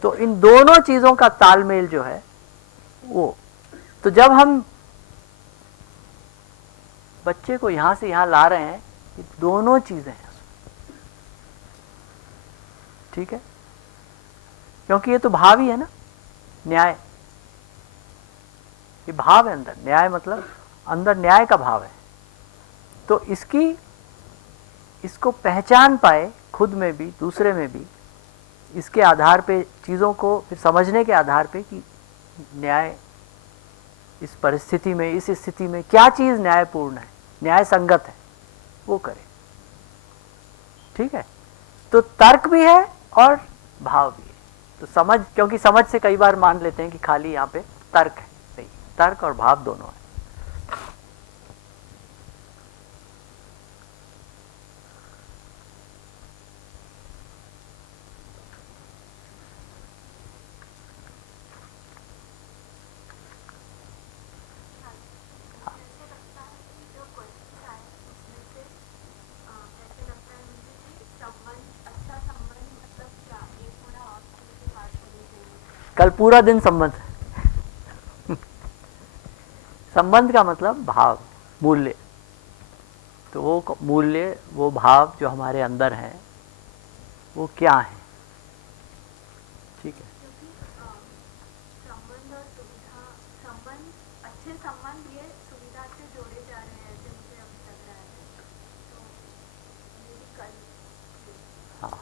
तो इन दोनों चीजों का तालमेल जो है वो, तो जब हम बच्चे को यहां से यहां ला रहे हैं, ये दोनों चीजें हैं, ठीक है। क्योंकि ये तो भाव ही है ना, न्याय, ये भाव है अंदर। न्याय मतलब अंदर न्याय का भाव है। तो इसको पहचान पाए खुद में भी दूसरे में भी, इसके आधार पे चीज़ों को फिर समझने के आधार पे कि न्याय इस परिस्थिति में, इस स्थिति में क्या चीज़ न्यायपूर्ण है, न्याय संगत है, वो करे, ठीक है। तो तर्क भी है और भाव भी है। तो समझ, क्योंकि समझ से कई बार मान लेते हैं कि खाली यहाँ पे तर्क है, सही, तर्क और भाव दोनों है। कल पूरा दिन संबंध संबंध का मतलब भाव, मूल्य। तो वो मूल्य, वो भाव जो हमारे अंदर है वो क्या है, ठीक है। संबंध और सुविधा, संबंध, अच्छे संबंध ये सुविधा से जोड़े जा रहे हैं, ऐसे मुझे अभी लग रहा है। तो मेरी कल हाँ,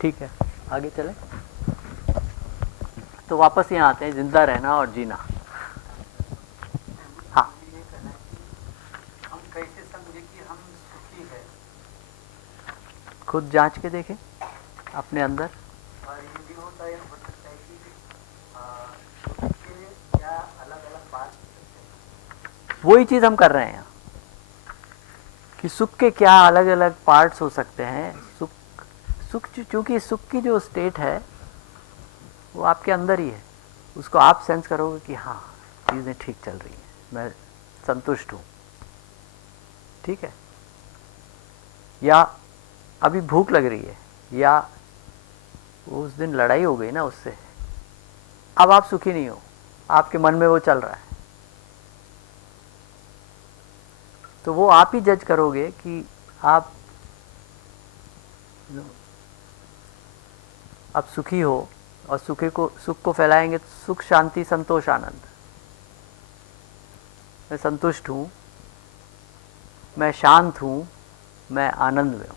ठीक है, आगे चले। तो वापस यहाँ आते हैं, जिंदा रहना और जीना। हाँ, हम कैसे समझे कि हम सुखी है, खुद जांच के देखें अपने अंदर। और ये भी होता है, हो सकता है कि सुख के क्या अलग अलग बात हो सकते हैं। वही चीज हम कर रहे हैं यहाँ कि सुख के क्या अलग अलग पार्ट्स हो सकते हैं। सुख चूंकि सुख की जो स्टेट है वो आपके अंदर ही है, उसको आप सेंस करोगे कि हाँ चीज़ें ठीक चल रही हैं, मैं संतुष्ट हूँ, ठीक है। या अभी भूख लग रही है, या उस दिन लड़ाई हो गई ना उससे, अब आप सुखी नहीं हो, आपके मन में वो चल रहा है। तो वो आप ही जज करोगे कि आप सुखी हो, और सुख को फैलाएंगे तो सुख, शांति, संतोष, आनंद। मैं संतुष्ट हूँ, मैं शांत हूँ, मैं आनंद में हूँ।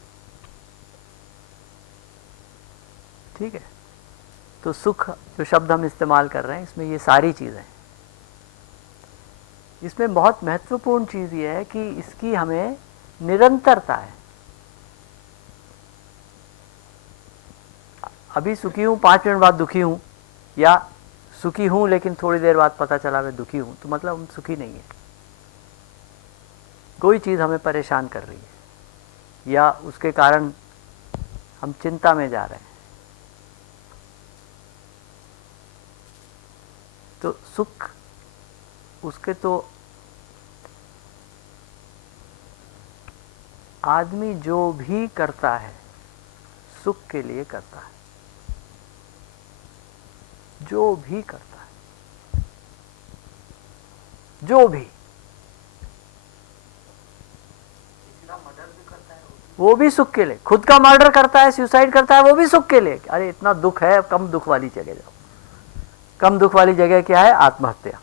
ठीक है, तो सुख जो शब्द हम इस्तेमाल कर रहे हैं इसमें ये सारी चीज़ें हैं। इसमें बहुत महत्वपूर्ण चीज़ ये है कि इसकी हमें निरंतरता है। अभी सुखी हूँ, 5 मिनट बाद दुखी हूँ, या सुखी हूँ लेकिन थोड़ी देर बाद पता चला मैं दुखी हूँ, तो मतलब हम सुखी नहीं है। कोई चीज़ हमें परेशान कर रही है या उसके कारण हम चिंता में जा रहे हैं। तो सुख उसके तो आदमी जो भी करता है सुख के लिए करता है, जो भी करता है, जो भी, वो भी सुख के लिए। खुद का मर्डर करता है, सुसाइड करता है, वो भी सुख के लिए। अरे इतना दुख है, कम दुख वाली जगह जाओ। कम दुख वाली जगह क्या है? आत्महत्या।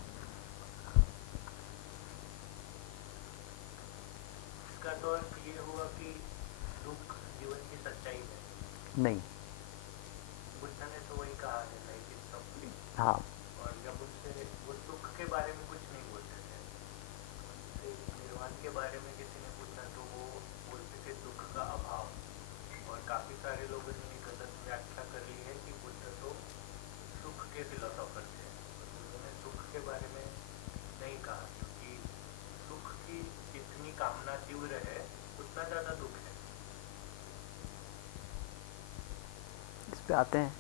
इसका तो अर्थ ये हुआ कि दुख जीवन की सच्चाई है। नहीं, बुद्ध ने तो वही कहा है, लाइक इन सफरिंग। हाँ, और जब उनसे वो दुख के बारे में कुछ नहीं बोलते थे, उनसे निर्वाण के बारे में किसी ने पूछा तो वो बोलते थे दुख का अभाव। और काफी सारे लोगों ने गलत व्याख्या कर ली है कि बुद्ध तो सुख के फिलोसोफर थे। उन्होंने सुख के बारे में नहीं कहा, क्योंकि सुख की जितनी कामना तीव्र है उतना ज्यादा दुख है। इस पे आते हैं।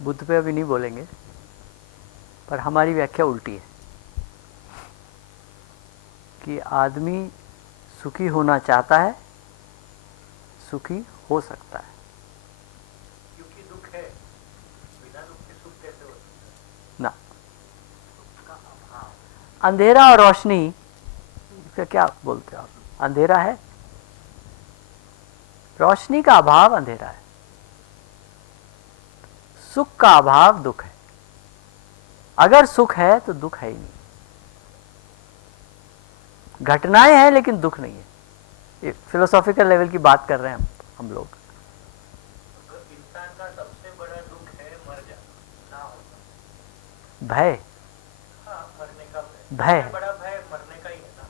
बुद्ध पे अभी नहीं बोलेंगे, पर हमारी व्याख्या उल्टी है कि आदमी सुखी होना चाहता है, सुखी हो सकता है। क्योंकि दुख है, बिना दुख के सुख कैसे हो सकता है? ना, सुख का अभाव। अंधेरा और रोशनी, इसका क्या बोलते हो आप? अंधेरा है, रोशनी का अभाव अंधेरा है, सुख का अभाव दुख है। अगर सुख है तो दुख है ही नहीं। घटनाएं हैं लेकिन दुख नहीं है। ये फिलोसॉफिकल लेवल की बात कर रहे हैं हम लोग। इंसान का सबसे बड़ा दुख है मर जाना, ना होना। भय, हाँ, मरने का भय। भय। सबसे बड़ा भय मरने का ही है ना।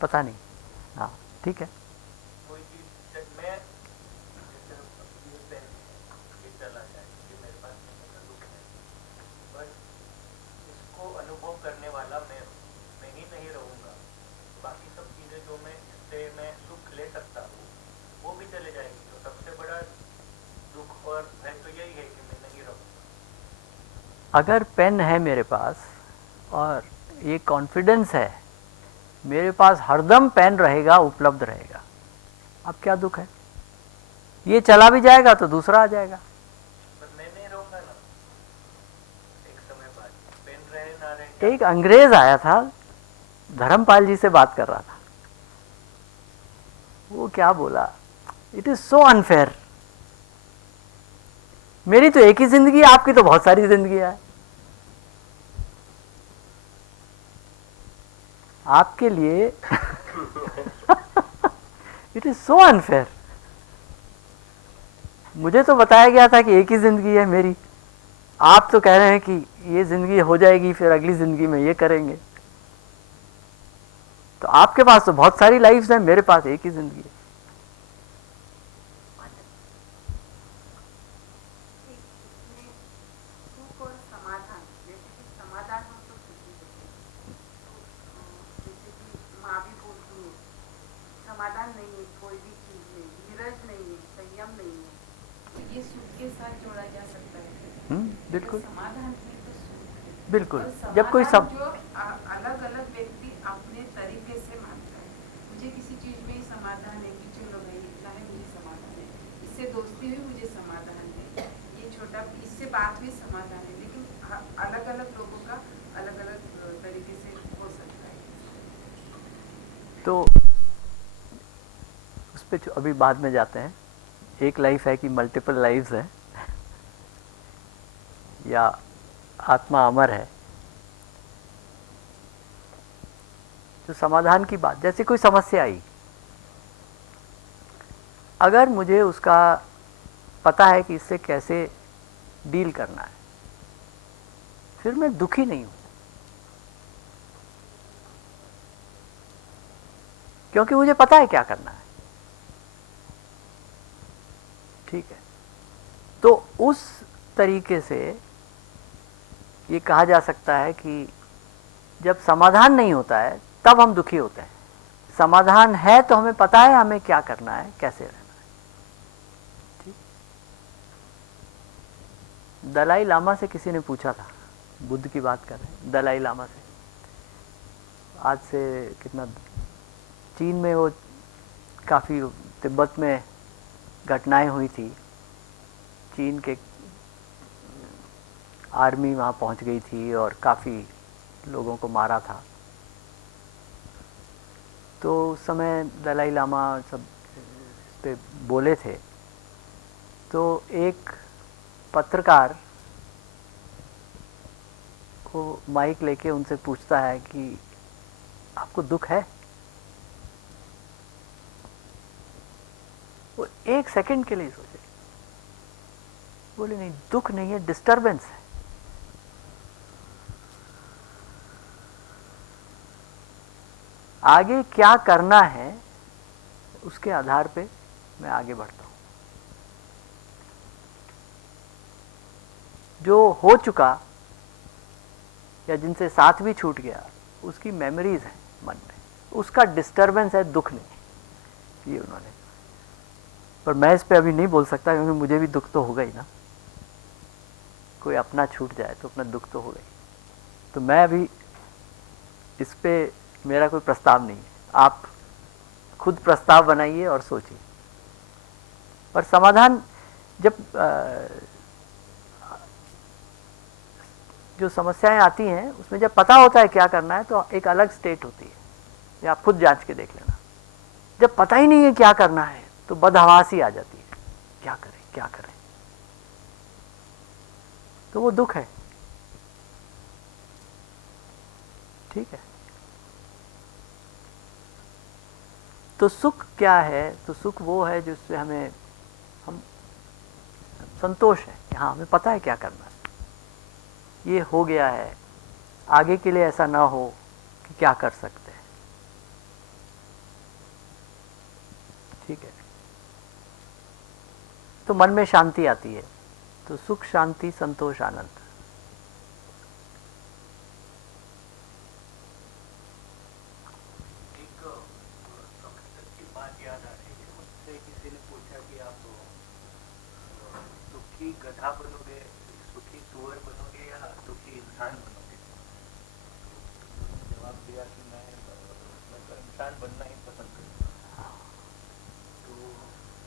पता नहीं, हाँ ठीक है। कोई चीज मैं जैसे ये पेन है, ये चला जाए, ये मेरे पास नहीं है, दुख है। बट इसको अनुभव करने वाला मैं हूँ, मैं ही नहीं रहूँगा। बाकी सब चीज़ें जो इससे मैं सुख ले सकता हूँ वो भी चले जाएंगी। तो सबसे बड़ा दुख और भय तो यही है कि मैं नहीं रहूँगा। अगर पेन है मेरे पास और ये कॉन्फिडेंस है मेरे पास हरदम पेन रहेगा, उपलब्ध रहेगा, अब क्या दुख है? ये चला भी जाएगा तो दूसरा आ जाएगा। पर मैं नहीं रहूँगा ना एक समय बाद, पेन रहे ना रहे। एक अंग्रेज आया था, धर्मपाल जी से बात कर रहा था। वो क्या बोला, इट इज सो अनफेयर, मेरी तो एक ही जिंदगी, आपकी तो बहुत सारी जिंदगियां है। आपके लिए इट इज सो अनफेयर। मुझे तो बताया गया था कि एक ही जिंदगी है मेरी, आप तो कह रहे हैं कि ये जिंदगी हो जाएगी, फिर अगली जिंदगी में ये करेंगे। तो आपके पास तो बहुत सारी लाइफ्स हैं, मेरे पास एक ही जिंदगी है। सुख और समाधान, जैसे कि समाधान हो तो सुखी होते हैं। तो जैसे कि माँ भी बोलती है समाधान नहीं है कोई भी चीज में, धीरज नहीं है, संयम नहीं है, तो ये सुख के साथ जोड़ा जा सकता है। बिल्कुल समाधान है तो सुख है। बिल्कुल। और जब कोई समाधान जो अलग अलग व्यक्ति अपने तरीके से मानता है। मुझे किसी चीज में ही समाधान है कि चलो भाई इतना है, मुझे समाधान है, इससे दोस्ती हुई मुझे समाधान है, ये छोटा इससे बात हुई समाधान है। लेकिन अलग अलग लोगों का अलग अलग तरीके से हो सकता है। तो उस पर अभी बाद में जाते हैं। एक लाइफ है कि मल्टीपल लाइफ्स है, या आत्मा अमर है। तो समाधान की बात, जैसे कोई समस्या आई, अगर मुझे उसका पता है कि इससे कैसे डील करना है, फिर मैं दुखी नहीं हूं, क्योंकि मुझे पता है क्या करना है। ठीक है, तो उस तरीके से ये कहा जा सकता है कि जब समाधान नहीं होता है तब हम दुखी होते हैं। समाधान है तो हमें पता है हमें क्या करना है, कैसे रहना है। ठीक। दलाई लामा से किसी ने पूछा था, बुद्ध की बात कर रहे हैं, दलाई लामा से, आज से कितना, चीन में वो काफ़ी, तिब्बत में घटनाएं हुई थी, चीन के आर्मी वहाँ पहुँच गई थी और काफ़ी लोगों को मारा था। तो उस समय दलाई लामा सब इस पे बोले थे। तो एक पत्रकार को माइक लेके उनसे पूछता है कि आपको दुख है? वो एक सेकंड के लिए सोचे, बोले नहीं, दुख नहीं है, डिस्टरबेंस है। आगे क्या करना है उसके आधार पे मैं आगे बढ़ता हूं। जो हो चुका या जिनसे साथ भी छूट गया, उसकी मेमोरीज है मन में, उसका डिस्टरबेंस है, दुख नहीं। ये उन्होंने, पर मैं इस पे अभी नहीं बोल सकता, क्योंकि मुझे भी दुख तो होगा ही ना। कोई अपना छूट जाए तो अपना दुख तो होगा ही। तो मैं अभी इस पे मेरा कोई प्रस्ताव नहीं है, आप खुद प्रस्ताव बनाइए और सोचिए। पर समाधान, जब जो समस्याएं आती हैं उसमें जब पता होता है क्या करना है तो एक अलग स्टेट होती है। ये आप खुद जांच के देख लेना। जब पता ही नहीं है क्या करना है तो बदहवासी आ जाती है, क्या करें क्या करें, तो वो दुख है। ठीक है, तो सुख क्या है? तो सुख वो है जिससे हमें हम संतोष है कि हाँ हमें पता है क्या करना है, ये हो गया है, आगे के लिए ऐसा ना हो कि क्या कर सकते हैं। ठीक है, तो मन में शांति आती है। तो सुख, शांति, संतोष, आनंद। एक की बात याद आ रही है, मुझसे किसी ने पूछा कि आप सुखी गधा बनोगे, सुखी सुअर बनोगे या सुखी इंसान बनोगे? तो उन्होंने जवाब दिया कि मैं तो इंसान बनना ही पसंद करूँगा। तो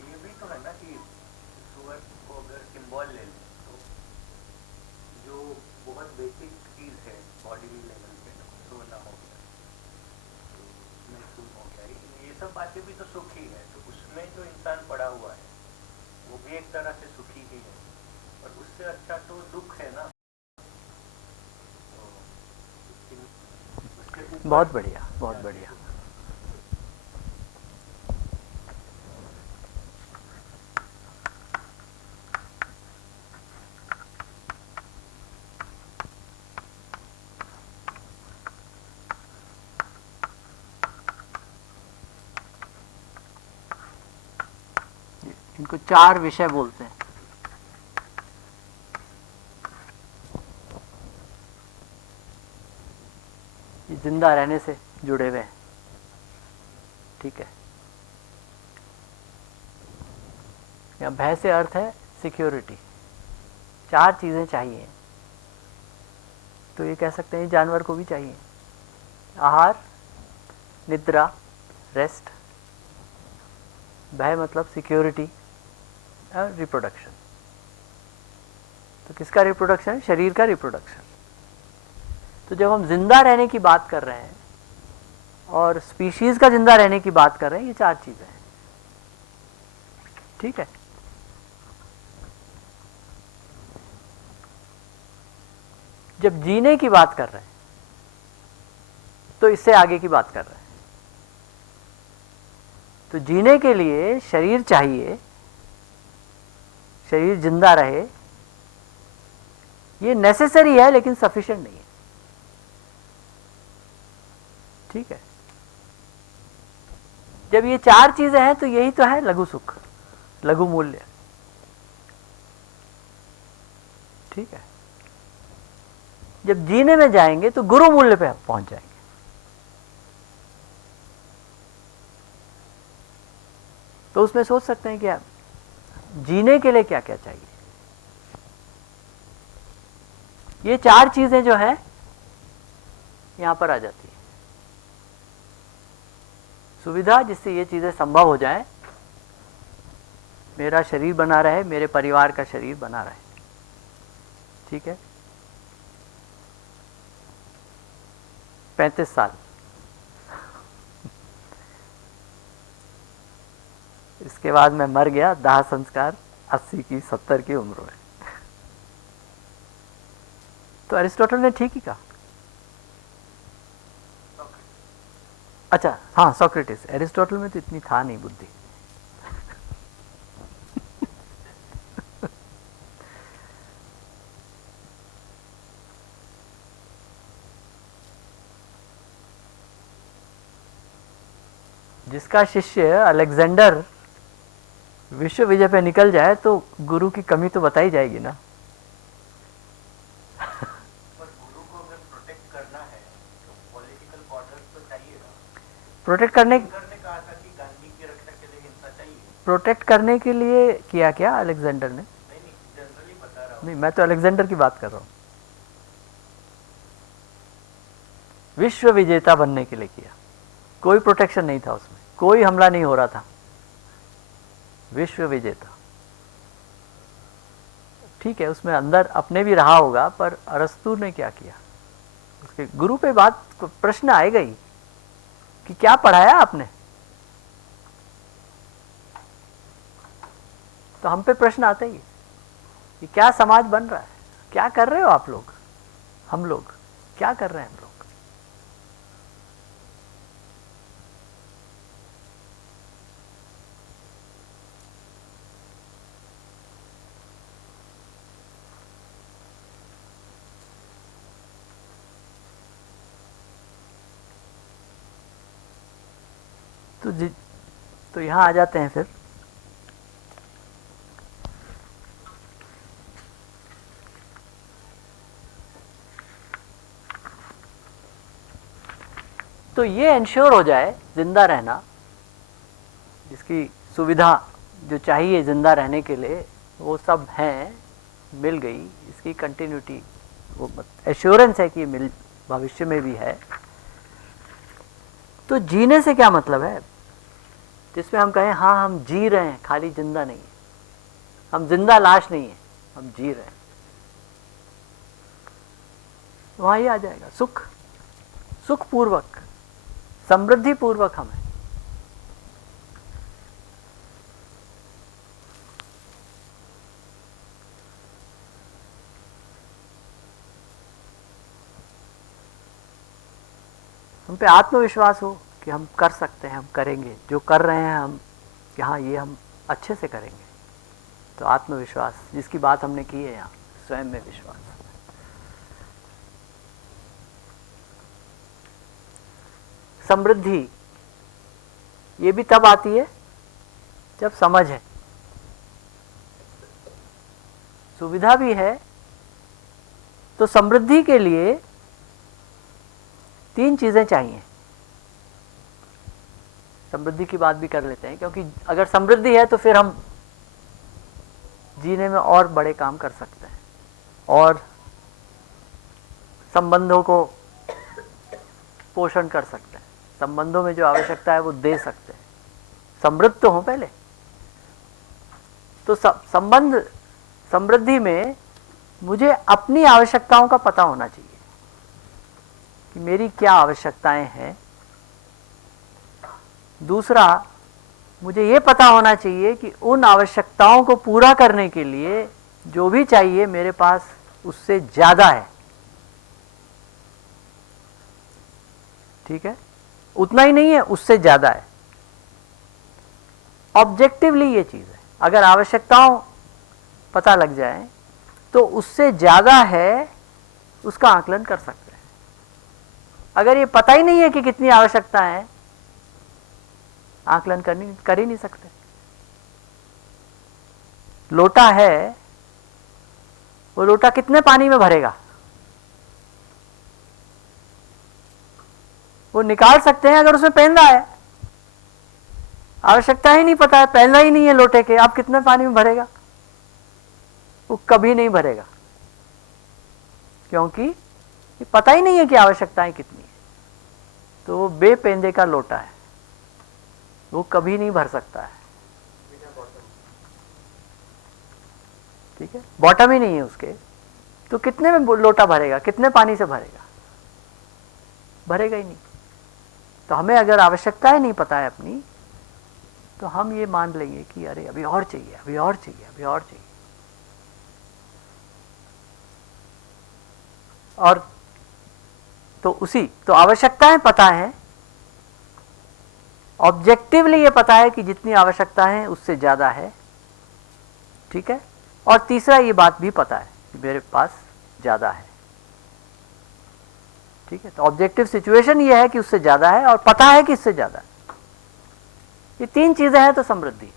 ये भी तो है ना कि सुअर को अगर सिंबल ले लें तो जो बहुत बेसिक चीज़ है बॉडी लेवल पे, सोना हो गया, तो उसमें खून हो गया, ये सब बातें भी तो सुख ही है। तो उसमें जो इंसान पड़ा हुआ है वो भी एक तरह से सुखी ही है, और उससे अच्छा तो दुख है ना। तो उसके ऊपर बहुत बढ़िया, बहुत बढ़िया। इनको 4 विषय बोलते हैं। ये जिंदा रहने से जुड़े हुए हैं। ठीक है, यहाँ भय से अर्थ है सिक्योरिटी। 4 चीज़ें चाहिए, तो ये कह सकते हैं जानवर को भी चाहिए। आहार, निद्रा, रेस्ट, भय मतलब सिक्योरिटी, और रिप्रोडक्शन। तो किसका रिप्रोडक्शन? शरीर का रिप्रोडक्शन। तो जब हम जिंदा रहने की बात कर रहे हैं और स्पीशीज का जिंदा रहने की बात कर रहे हैं, ये 4 चीजें हैं। ठीक है, जब जीने की बात कर रहे हैं तो इससे आगे की बात कर रहे हैं। तो जीने के लिए शरीर चाहिए, शरीर जिंदा रहे, ये नेसेसरी है लेकिन सफिशिएंट नहीं है। ठीक है, जब ये 4 चीजें हैं तो यही तो है लघु सुख, लघु मूल्य। ठीक है, जब जीने में जाएंगे तो गुरु मूल्य पे पहुंच जाएंगे। तो उसमें सोच सकते हैं कि आप जीने के लिए क्या क्या चाहिए। ये 4 चीजें जो है यहां पर आ जाती है। सुविधा जिससे ये चीजें संभव हो जाए, मेरा शरीर बना रहे, मेरे परिवार का शरीर बना रहे। ठीक है, 35 साल, इसके बाद मैं मर गया, दाह संस्कार 80 की 70 की उम्र में। तो अरिस्टोटल ने ठीक ही कहा। अच्छा हाँ, सोक्रेटिस, एरिस्टोटल में तो इतनी था नहीं बुद्धि। जिसका शिष्य अलेक्जेंडर विश्व विजय पे निकल जाए तो गुरु की कमी तो बताई जाएगी ना। पर गुरु को अगर प्रोटेक्ट करना है तो पॉलिटिकल बॉर्डर्स तो चाहिए ना। प्रोटेक्ट करने ने कहा था कि गांधी की रक्षा के लिए हिंसा चाहिए। प्रोटेक्ट करने के लिए किया क्या अलेक्जेंडर ने? नहीं, जनरली बता रहा हूँ। नहीं, मैं तो अलेक्जेंडर की बात कर रहा हूँ। विश्व विजेता बनने के लिए किया, कोई प्रोटेक्शन नहीं था उसमें, कोई हमला नहीं हो रहा था। विश्व विजेता, ठीक है, उसमें अंदर अपने भी रहा होगा, पर अरस्तु ने क्या किया, उसके गुरु पे बात प्रश्न आएगा ही कि क्या पढ़ाया आपने। तो हम पे प्रश्न आते ही कि क्या समाज बन रहा है, क्या कर रहे हो आप लोग, हम लोग क्या कर रहे हैं हम लोग। तो यहाँ आ जाते हैं फिर तो ये इंश्योर हो जाए जिंदा रहना, जिसकी सुविधा जो चाहिए जिंदा रहने के लिए वो सब हैं, मिल गई, इसकी कंटिन्यूटी वो एश्योरेंस है कि मिल भविष्य में भी है। तो जीने से क्या मतलब है, जिसमें हम कहें हाँ हम जी रहे हैं, खाली जिंदा नहीं है, हम जिंदा लाश नहीं है, हम जी रहे हैं। वहां ही आ जाएगा सुख, सुख पूर्वक, समृद्धि पूर्वक हम हैं। हम पे आत्मविश्वास हो कि हम कर सकते हैं, हम करेंगे, जो कर रहे हैं हम कि हाँ ये हम अच्छे से करेंगे। तो आत्मविश्वास जिसकी बात हमने की है यहाँ, स्वयं में विश्वास। समृद्धि ये भी तब आती है जब समझ है, सुविधा भी है। तो समृद्धि के लिए 3 चीजें चाहिए। समृद्धि की बात भी कर लेते हैं, क्योंकि अगर समृद्धि है तो फिर हम जीने में और बड़े काम कर सकते हैं और संबंधों को पोषण कर सकते हैं, संबंधों में जो आवश्यकता है वो दे सकते हैं। समृद्ध तो हो पहले, तो संबंध समृद्धि में मुझे अपनी आवश्यकताओं का पता होना चाहिए कि मेरी क्या आवश्यकताएं हैं दूसरा, मुझे ये पता होना चाहिए कि उन आवश्यकताओं को पूरा करने के लिए जो भी चाहिए मेरे पास उससे ज़्यादा है। ठीक है, उतना ही नहीं है, उससे ज़्यादा है। ऑब्जेक्टिवली ये चीज़ है, अगर आवश्यकताओं पता लग जाए तो उससे ज़्यादा है उसका आकलन कर सकते हैं। अगर ये पता ही नहीं है कि कितनी आवश्यकता है, आकलन कर ही नहीं सकते। लोटा है, वो लोटा कितने पानी में भरेगा वो निकाल सकते हैं अगर उसमें पेंदा है। आवश्यकता ही नहीं पता है, पेंदा ही नहीं है लोटे के, आप कितने पानी में भरेगा? वो कभी नहीं भरेगा, क्योंकि ये पता ही नहीं है कि आवश्यकताएं कितनी है। तो वो बेपेंदे का लोटा है, वो कभी नहीं भर सकता है। ठीक है, बॉटम ही नहीं है उसके, तो कितने में लोटा भरेगा, कितने पानी से भरेगा? भरेगा ही नहीं। तो हमें अगर आवश्यकताएं नहीं पता है अपनी, तो हम ये मान लेंगे कि अरे अभी और चाहिए, अभी और चाहिए, अभी और चाहिए। और तो आवश्यकताएं पता है, ऑब्जेक्टिवली ये पता है कि जितनी आवश्यकता है उससे ज़्यादा है। ठीक है, और तीसरा ये बात भी पता है कि मेरे पास ज़्यादा है। ठीक है, तो ऑब्जेक्टिव सिचुएशन ये है कि उससे ज़्यादा है और पता है कि इससे ज़्यादा है। ये तीन चीज़ें हैं तो समृद्धि।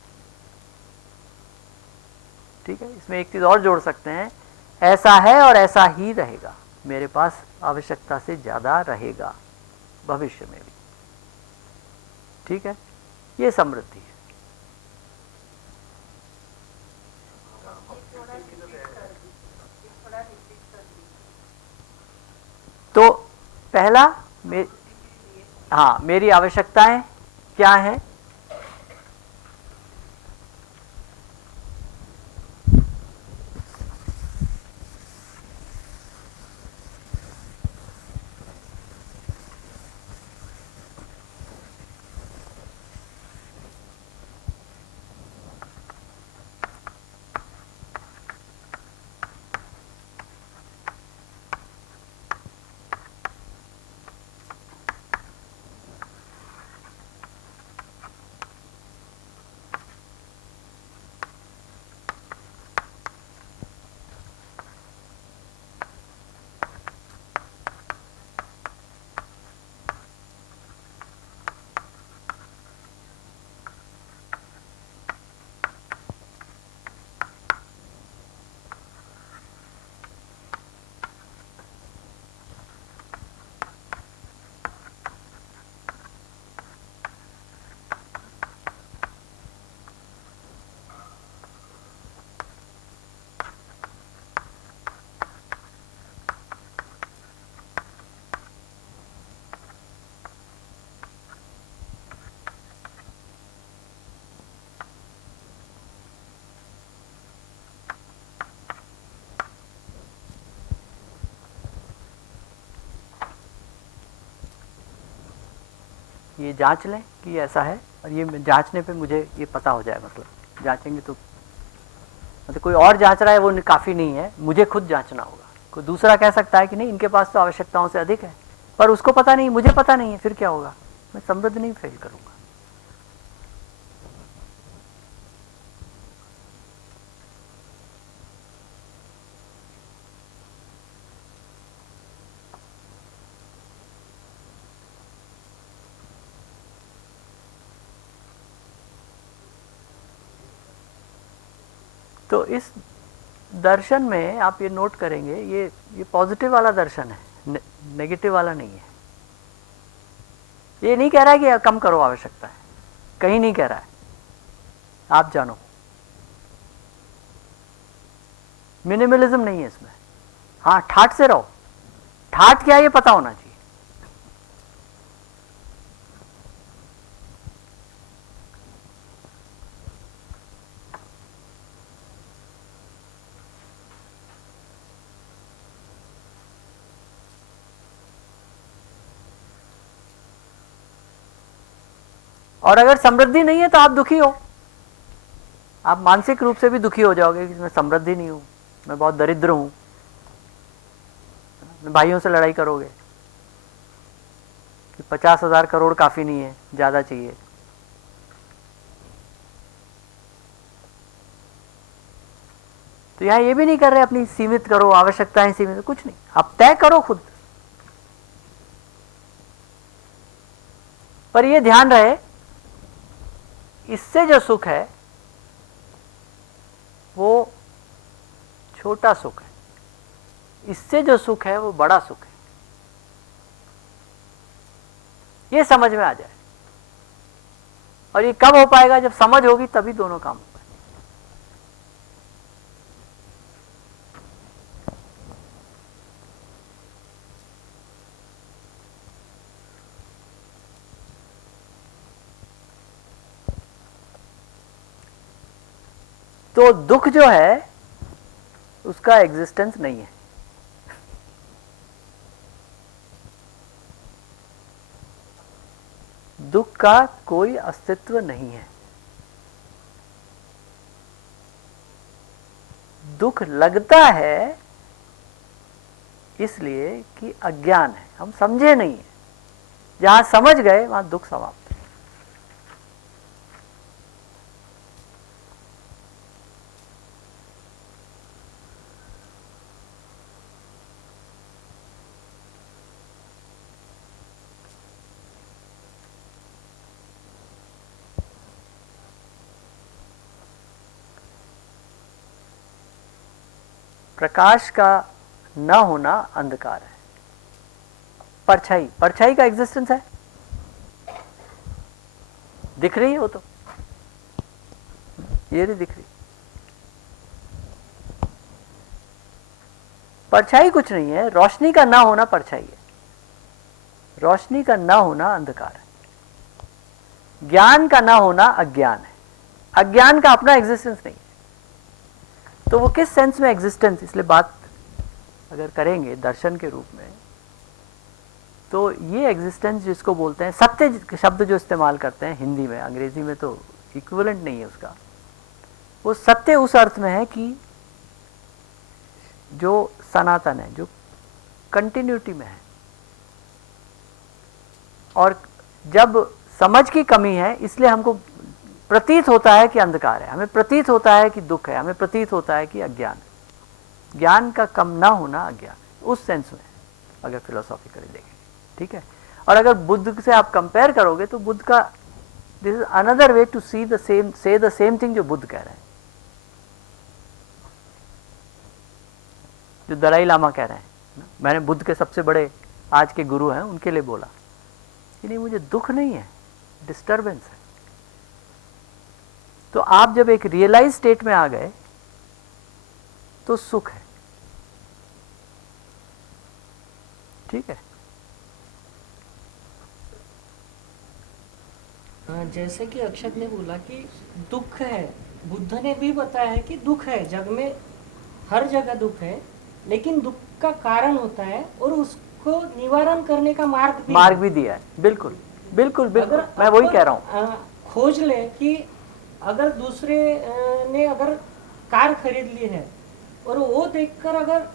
ठीक है, इसमें एक चीज़ और जोड़ सकते हैं, ऐसा है और ऐसा ही रहेगा, मेरे पास आवश्यकता से ज़्यादा रहेगा भविष्य में भी। ठीक है, ये समृद्धि है। तो पहला हाँ, मेरी आवश्यकताएं क्या हैं? ये जांच लें कि ऐसा है, और ये जांचने पे मुझे ये पता हो जाए, मतलब जांचेंगे तो, मतलब कोई और जांच रहा है वो काफ़ी नहीं है, मुझे खुद जांचना होगा। कोई दूसरा कह सकता है कि नहीं, इनके पास तो आवश्यकताओं से अधिक है, पर उसको पता नहीं, मुझे पता नहीं है, फिर क्या होगा? मैं समृद्ध नहीं फेल करूँगा। तो इस दर्शन में आप ये नोट करेंगे, ये पॉजिटिव वाला दर्शन है, नेगेटिव वाला नहीं है। ये नहीं कह रहा है कि कम करो आवश्यकता है, कहीं नहीं कह रहा है, आप जानो। मिनिमलिज्म नहीं है इसमें। हाँ, ठाट से रहो, ठाट क्या है ये पता होना चाहिए। और अगर समृद्धि नहीं है तो आप दुखी हो, आप मानसिक रूप से भी दुखी हो जाओगे कि मैं समृद्धि नहीं हूं, मैं बहुत दरिद्र हूं, भाइयों से लड़ाई करोगे कि 50,000 करोड़ काफी नहीं है, ज्यादा चाहिए। तो यहां ये भी नहीं कर रहे अपनी सीमित करो, आवश्यकताएं सीमित, कुछ नहीं, आप तय करो खुद। पर ये ध्यान रहे, इससे जो सुख है वो छोटा सुख है, इससे जो सुख है वो बड़ा सुख है। ये समझ में आ जाए। और ये कब हो पाएगा? जब समझ होगी तभी दोनों काम हो पाएंगे। तो दुख जो है उसका एग्जिस्टेंस नहीं है। दुख का कोई अस्तित्व नहीं है। दुख लगता है इसलिए कि अज्ञान है, हम समझे नहीं है। जहां समझ गए वहां दुख समाप्त। प्रकाश का न होना अंधकार है। परछाई, परछाई का एग्जिस्टेंस है, दिख रही है वो तो, ये नहीं दिख रही। परछाई कुछ नहीं है, रोशनी का ना होना परछाई है, रोशनी का ना होना अंधकार है, ज्ञान का ना होना अज्ञान है, अज्ञान का अपना एग्जिस्टेंस नहीं है। तो वो किस सेंस में एग्जिस्टेंस, इसलिए बात अगर करेंगे दर्शन के रूप में, तो ये एग्जिस्टेंस जिसको बोलते हैं, सत्य शब्द जो इस्तेमाल करते हैं हिंदी में, अंग्रेजी में तो इक्विवेलेंट नहीं है उसका, वो सत्य उस अर्थ में है कि जो सनातन है, जो कंटिन्यूटी में है। और जब समझ की कमी है इसलिए हमको प्रतीत होता है कि अंधकार है, हमें प्रतीत होता है कि दुख है, हमें प्रतीत होता है कि अज्ञान है। ज्ञान का कम ना होना अज्ञान, उस सेंस में अगर फिलोसॉफिकली देखें, ठीक है। और अगर बुद्ध से आप कंपेयर करोगे तो बुद्ध का, this is another way to see the same, say the same thing जो बुद्ध कह रहे हैं, जो दलाई लामा कह रहे हैं। मैंने बुद्ध के सबसे बड़े आज के गुरु हैं उनके लिए बोला कि नहीं, मुझे दुख नहीं है, डिस्टर्बेंस है। तो आप जब एक रियलाइज स्टेट में आ गए तो सुख है, ठीक है। जैसे कि अक्षत ने बोला कि दुख है, बुद्ध ने भी बताया है कि दुख है, जग में हर जगह दुख है, लेकिन दुख का कारण होता है और उसको निवारण करने का मार्ग भी दिया है। बिल्कुल बिल्कुल बिल्कुल, मैं वही कह रहा हूँ। खोज ले कि अगर दूसरे ने अगर कार खरीद ली है और वो देखकर अगर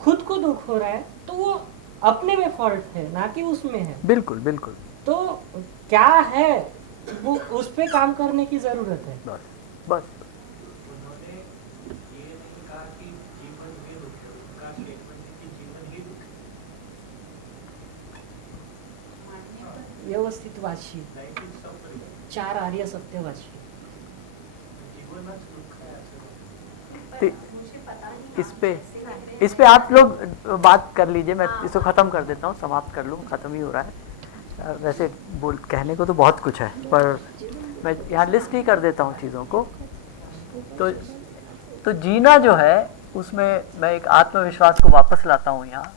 खुद को दुख हो रहा है तो वो अपने में फॉल्ट है, ना कि उसमें है। बिल्कुल बिल्कुल। तो क्या है वो, उस पे काम करने की जरूरत है। बस बस। उन्होंने ये नहीं कहा कि जीवन ही दुख है, उनका स्टेटमेंट है कि जीवन ही दुख है। व्यवस्थितवाची, 4 आर्य सत्यवाची, जीवनच दुख है असं। तो इस पे आप लोग बात कर लीजिए, मैं इसको ख़त्म कर देता हूँ, समाप्त कर लूँ, ख़त्म ही हो रहा है। वैसे बोल कहने को तो बहुत कुछ है, पर मैं यहाँ लिस्ट ही कर देता हूँ चीज़ों को। तो जीना जो है उसमें मैं एक आत्मविश्वास को वापस लाता हूँ यहाँ।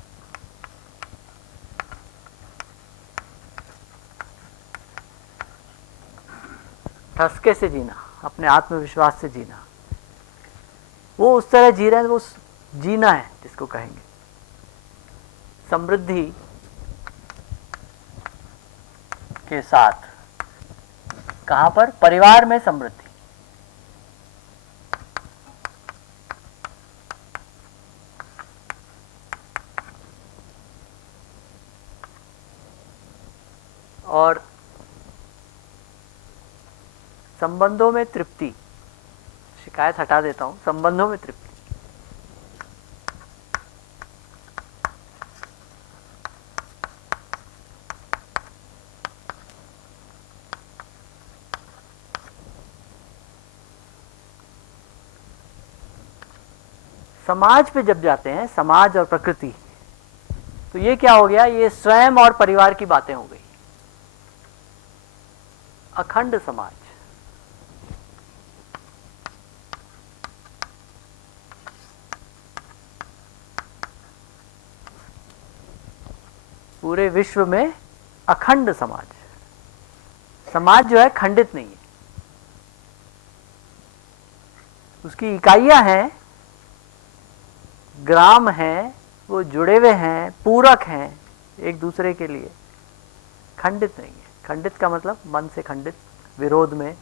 ठसके से जीना, अपने आत्मविश्वास से जीना, वो उस तरह जी रहे हैं, वो जीना है जिसको कहेंगे। समृद्धि के साथ कहाँ पर? परिवार में समृद्धि। और संबंधों में तृप्ति, शिकायत हटा देता हूं, संबंधों में तृप्ति। समाज पे जब जाते हैं, समाज और प्रकृति, तो ये क्या हो गया? ये स्वयं और परिवार की बातें हो गई। अखंड समाज, पूरे विश्व में अखंड समाज। समाज जो है खंडित नहीं है, उसकी इकाइयां हैं, ग्राम हैं, वो जुड़े हुए हैं, पूरक हैं एक दूसरे के लिए, खंडित नहीं है। खंडित का मतलब मन से खंडित, विरोध में,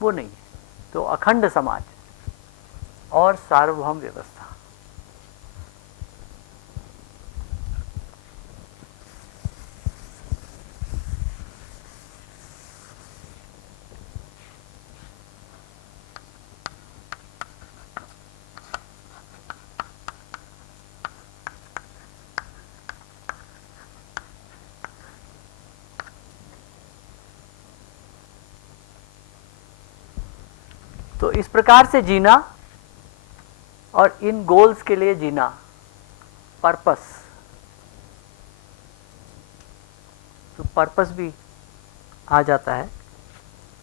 वो नहीं है। तो अखंड समाज और सार्वभौम व्यवस्था। तो इस प्रकार से जीना और इन गोल्स के लिए जीना, पर्पस, तो पर्पस भी आ जाता है।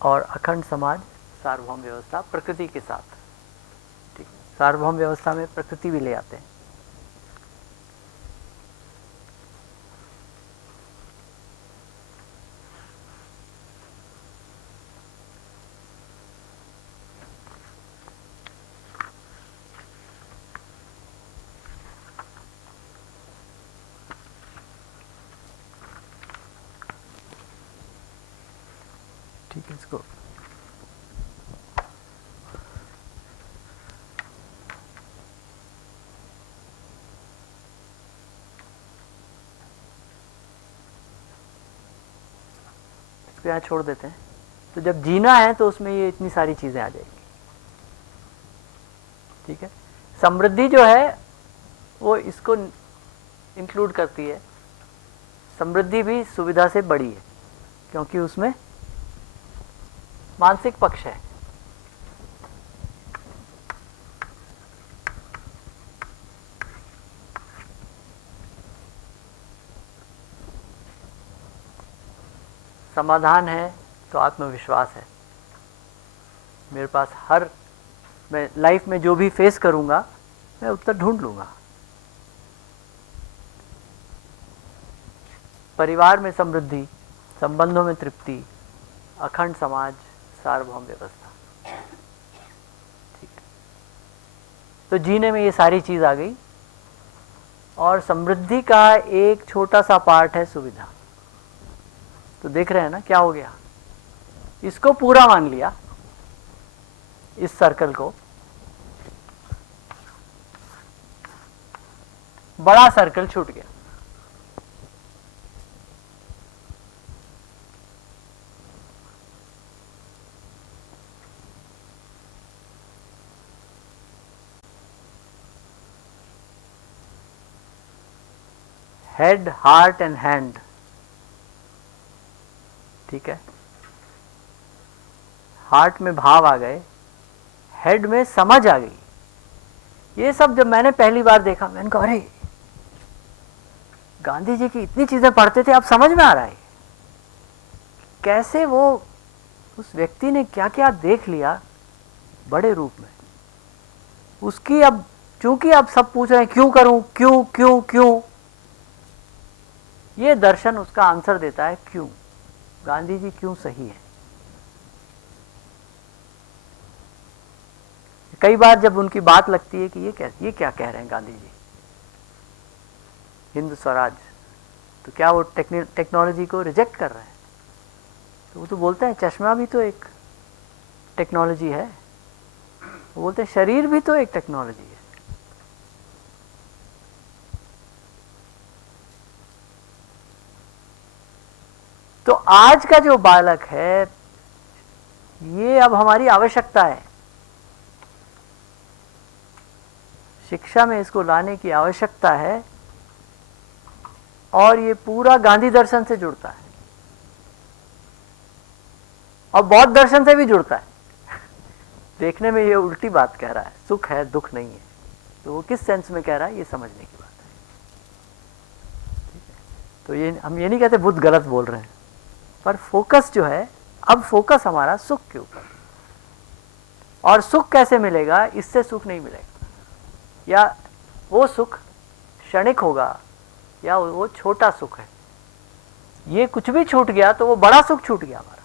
और अखंड समाज, सार्वभौम व्यवस्था प्रकृति के साथ, ठीक, सार्वभौम व्यवस्था में प्रकृति भी ले आते हैं। ठीक है, इसको यहाँ छोड़ देते हैं। तो जब जीना है तो उसमें ये इतनी सारी चीजें आ जाएंगी। ठीक है, समृद्धि जो है वो इसको इंक्लूड करती है। समृद्धि भी सुविधा से बड़ी है क्योंकि उसमें मानसिक पक्ष है। समाधान है तो आत्मविश्वास है। मेरे पास मैं लाइफ में जो भी फेस करूंगा मैं उत्तर ढूंढ लूंगा। परिवार में समृद्धि, संबंधों में तृप्ति, अखंड समाज, सार्वभौम व्यवस्था। ठीक है, तो जीने में ये सारी चीज आ गई। और समृद्धि का एक छोटा सा पार्ट है सुविधा। तो देख रहे हैं ना क्या हो गया, इसको पूरा मान लिया, इस सर्कल को, बड़ा सर्कल छूट गया। Head, heart and hand. ठीक है, हार्ट में भाव आ गए, हेड में समझ आ गई। ये सब जब मैंने पहली बार देखा मैंने कहा अरे गांधी जी की इतनी चीजें पढ़ते थे, अब समझ में आ रहा है कैसे वो उस व्यक्ति ने क्या क्या देख लिया बड़े रूप में। उसकी अब चूंकि अब सब पूछ रहे हैं क्यों करूं, क्यों क्यों क्यों, ये दर्शन उसका आंसर देता है क्यों, गांधी जी क्यों सही है। कई बार जब उनकी बात लगती है कि ये क्या कह रहे हैं गांधी जी, हिंद स्वराज, तो क्या वो टेक्नोलॉजी को रिजेक्ट कर रहे हैं? तो वो तो बोलते हैं चश्मा भी तो एक टेक्नोलॉजी है, वो बोलते हैं शरीर भी तो एक टेक्नोलॉजी है। तो आज का जो बालक है ये अब हमारी आवश्यकता है, शिक्षा में इसको लाने की आवश्यकता है, और ये पूरा गांधी दर्शन से जुड़ता है और बौद्ध दर्शन से भी जुड़ता है। देखने में ये उल्टी बात कह रहा है, सुख है दुख नहीं है, तो वो किस सेंस में कह रहा है ये समझने की बात है। ठीक है? तो ये हम ये नहीं कहते बुद्ध गलत बोल रहे हैं, पर फोकस जो है, अब फोकस हमारा सुख के ऊपर, और सुख कैसे मिलेगा, इससे सुख नहीं मिलेगा, या वो सुख क्षणिक होगा या वो छोटा सुख है, ये कुछ भी छूट गया तो वो बड़ा सुख छूट गया हमारा।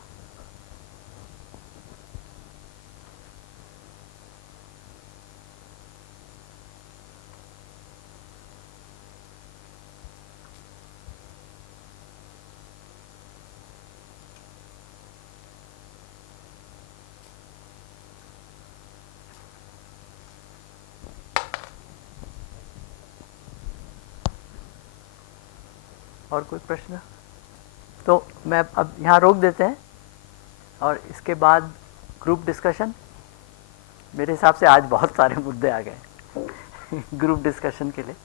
और कोई प्रश्न? तो मैं अब यहाँ रोक देते हैं और इसके बाद ग्रुप डिस्कशन। मेरे हिसाब से आज बहुत सारे मुद्दे आ गए ग्रुप डिस्कशन के लिए,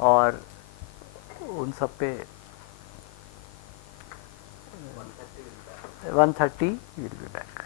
और उन सब पे 1:30 विल बी बैक।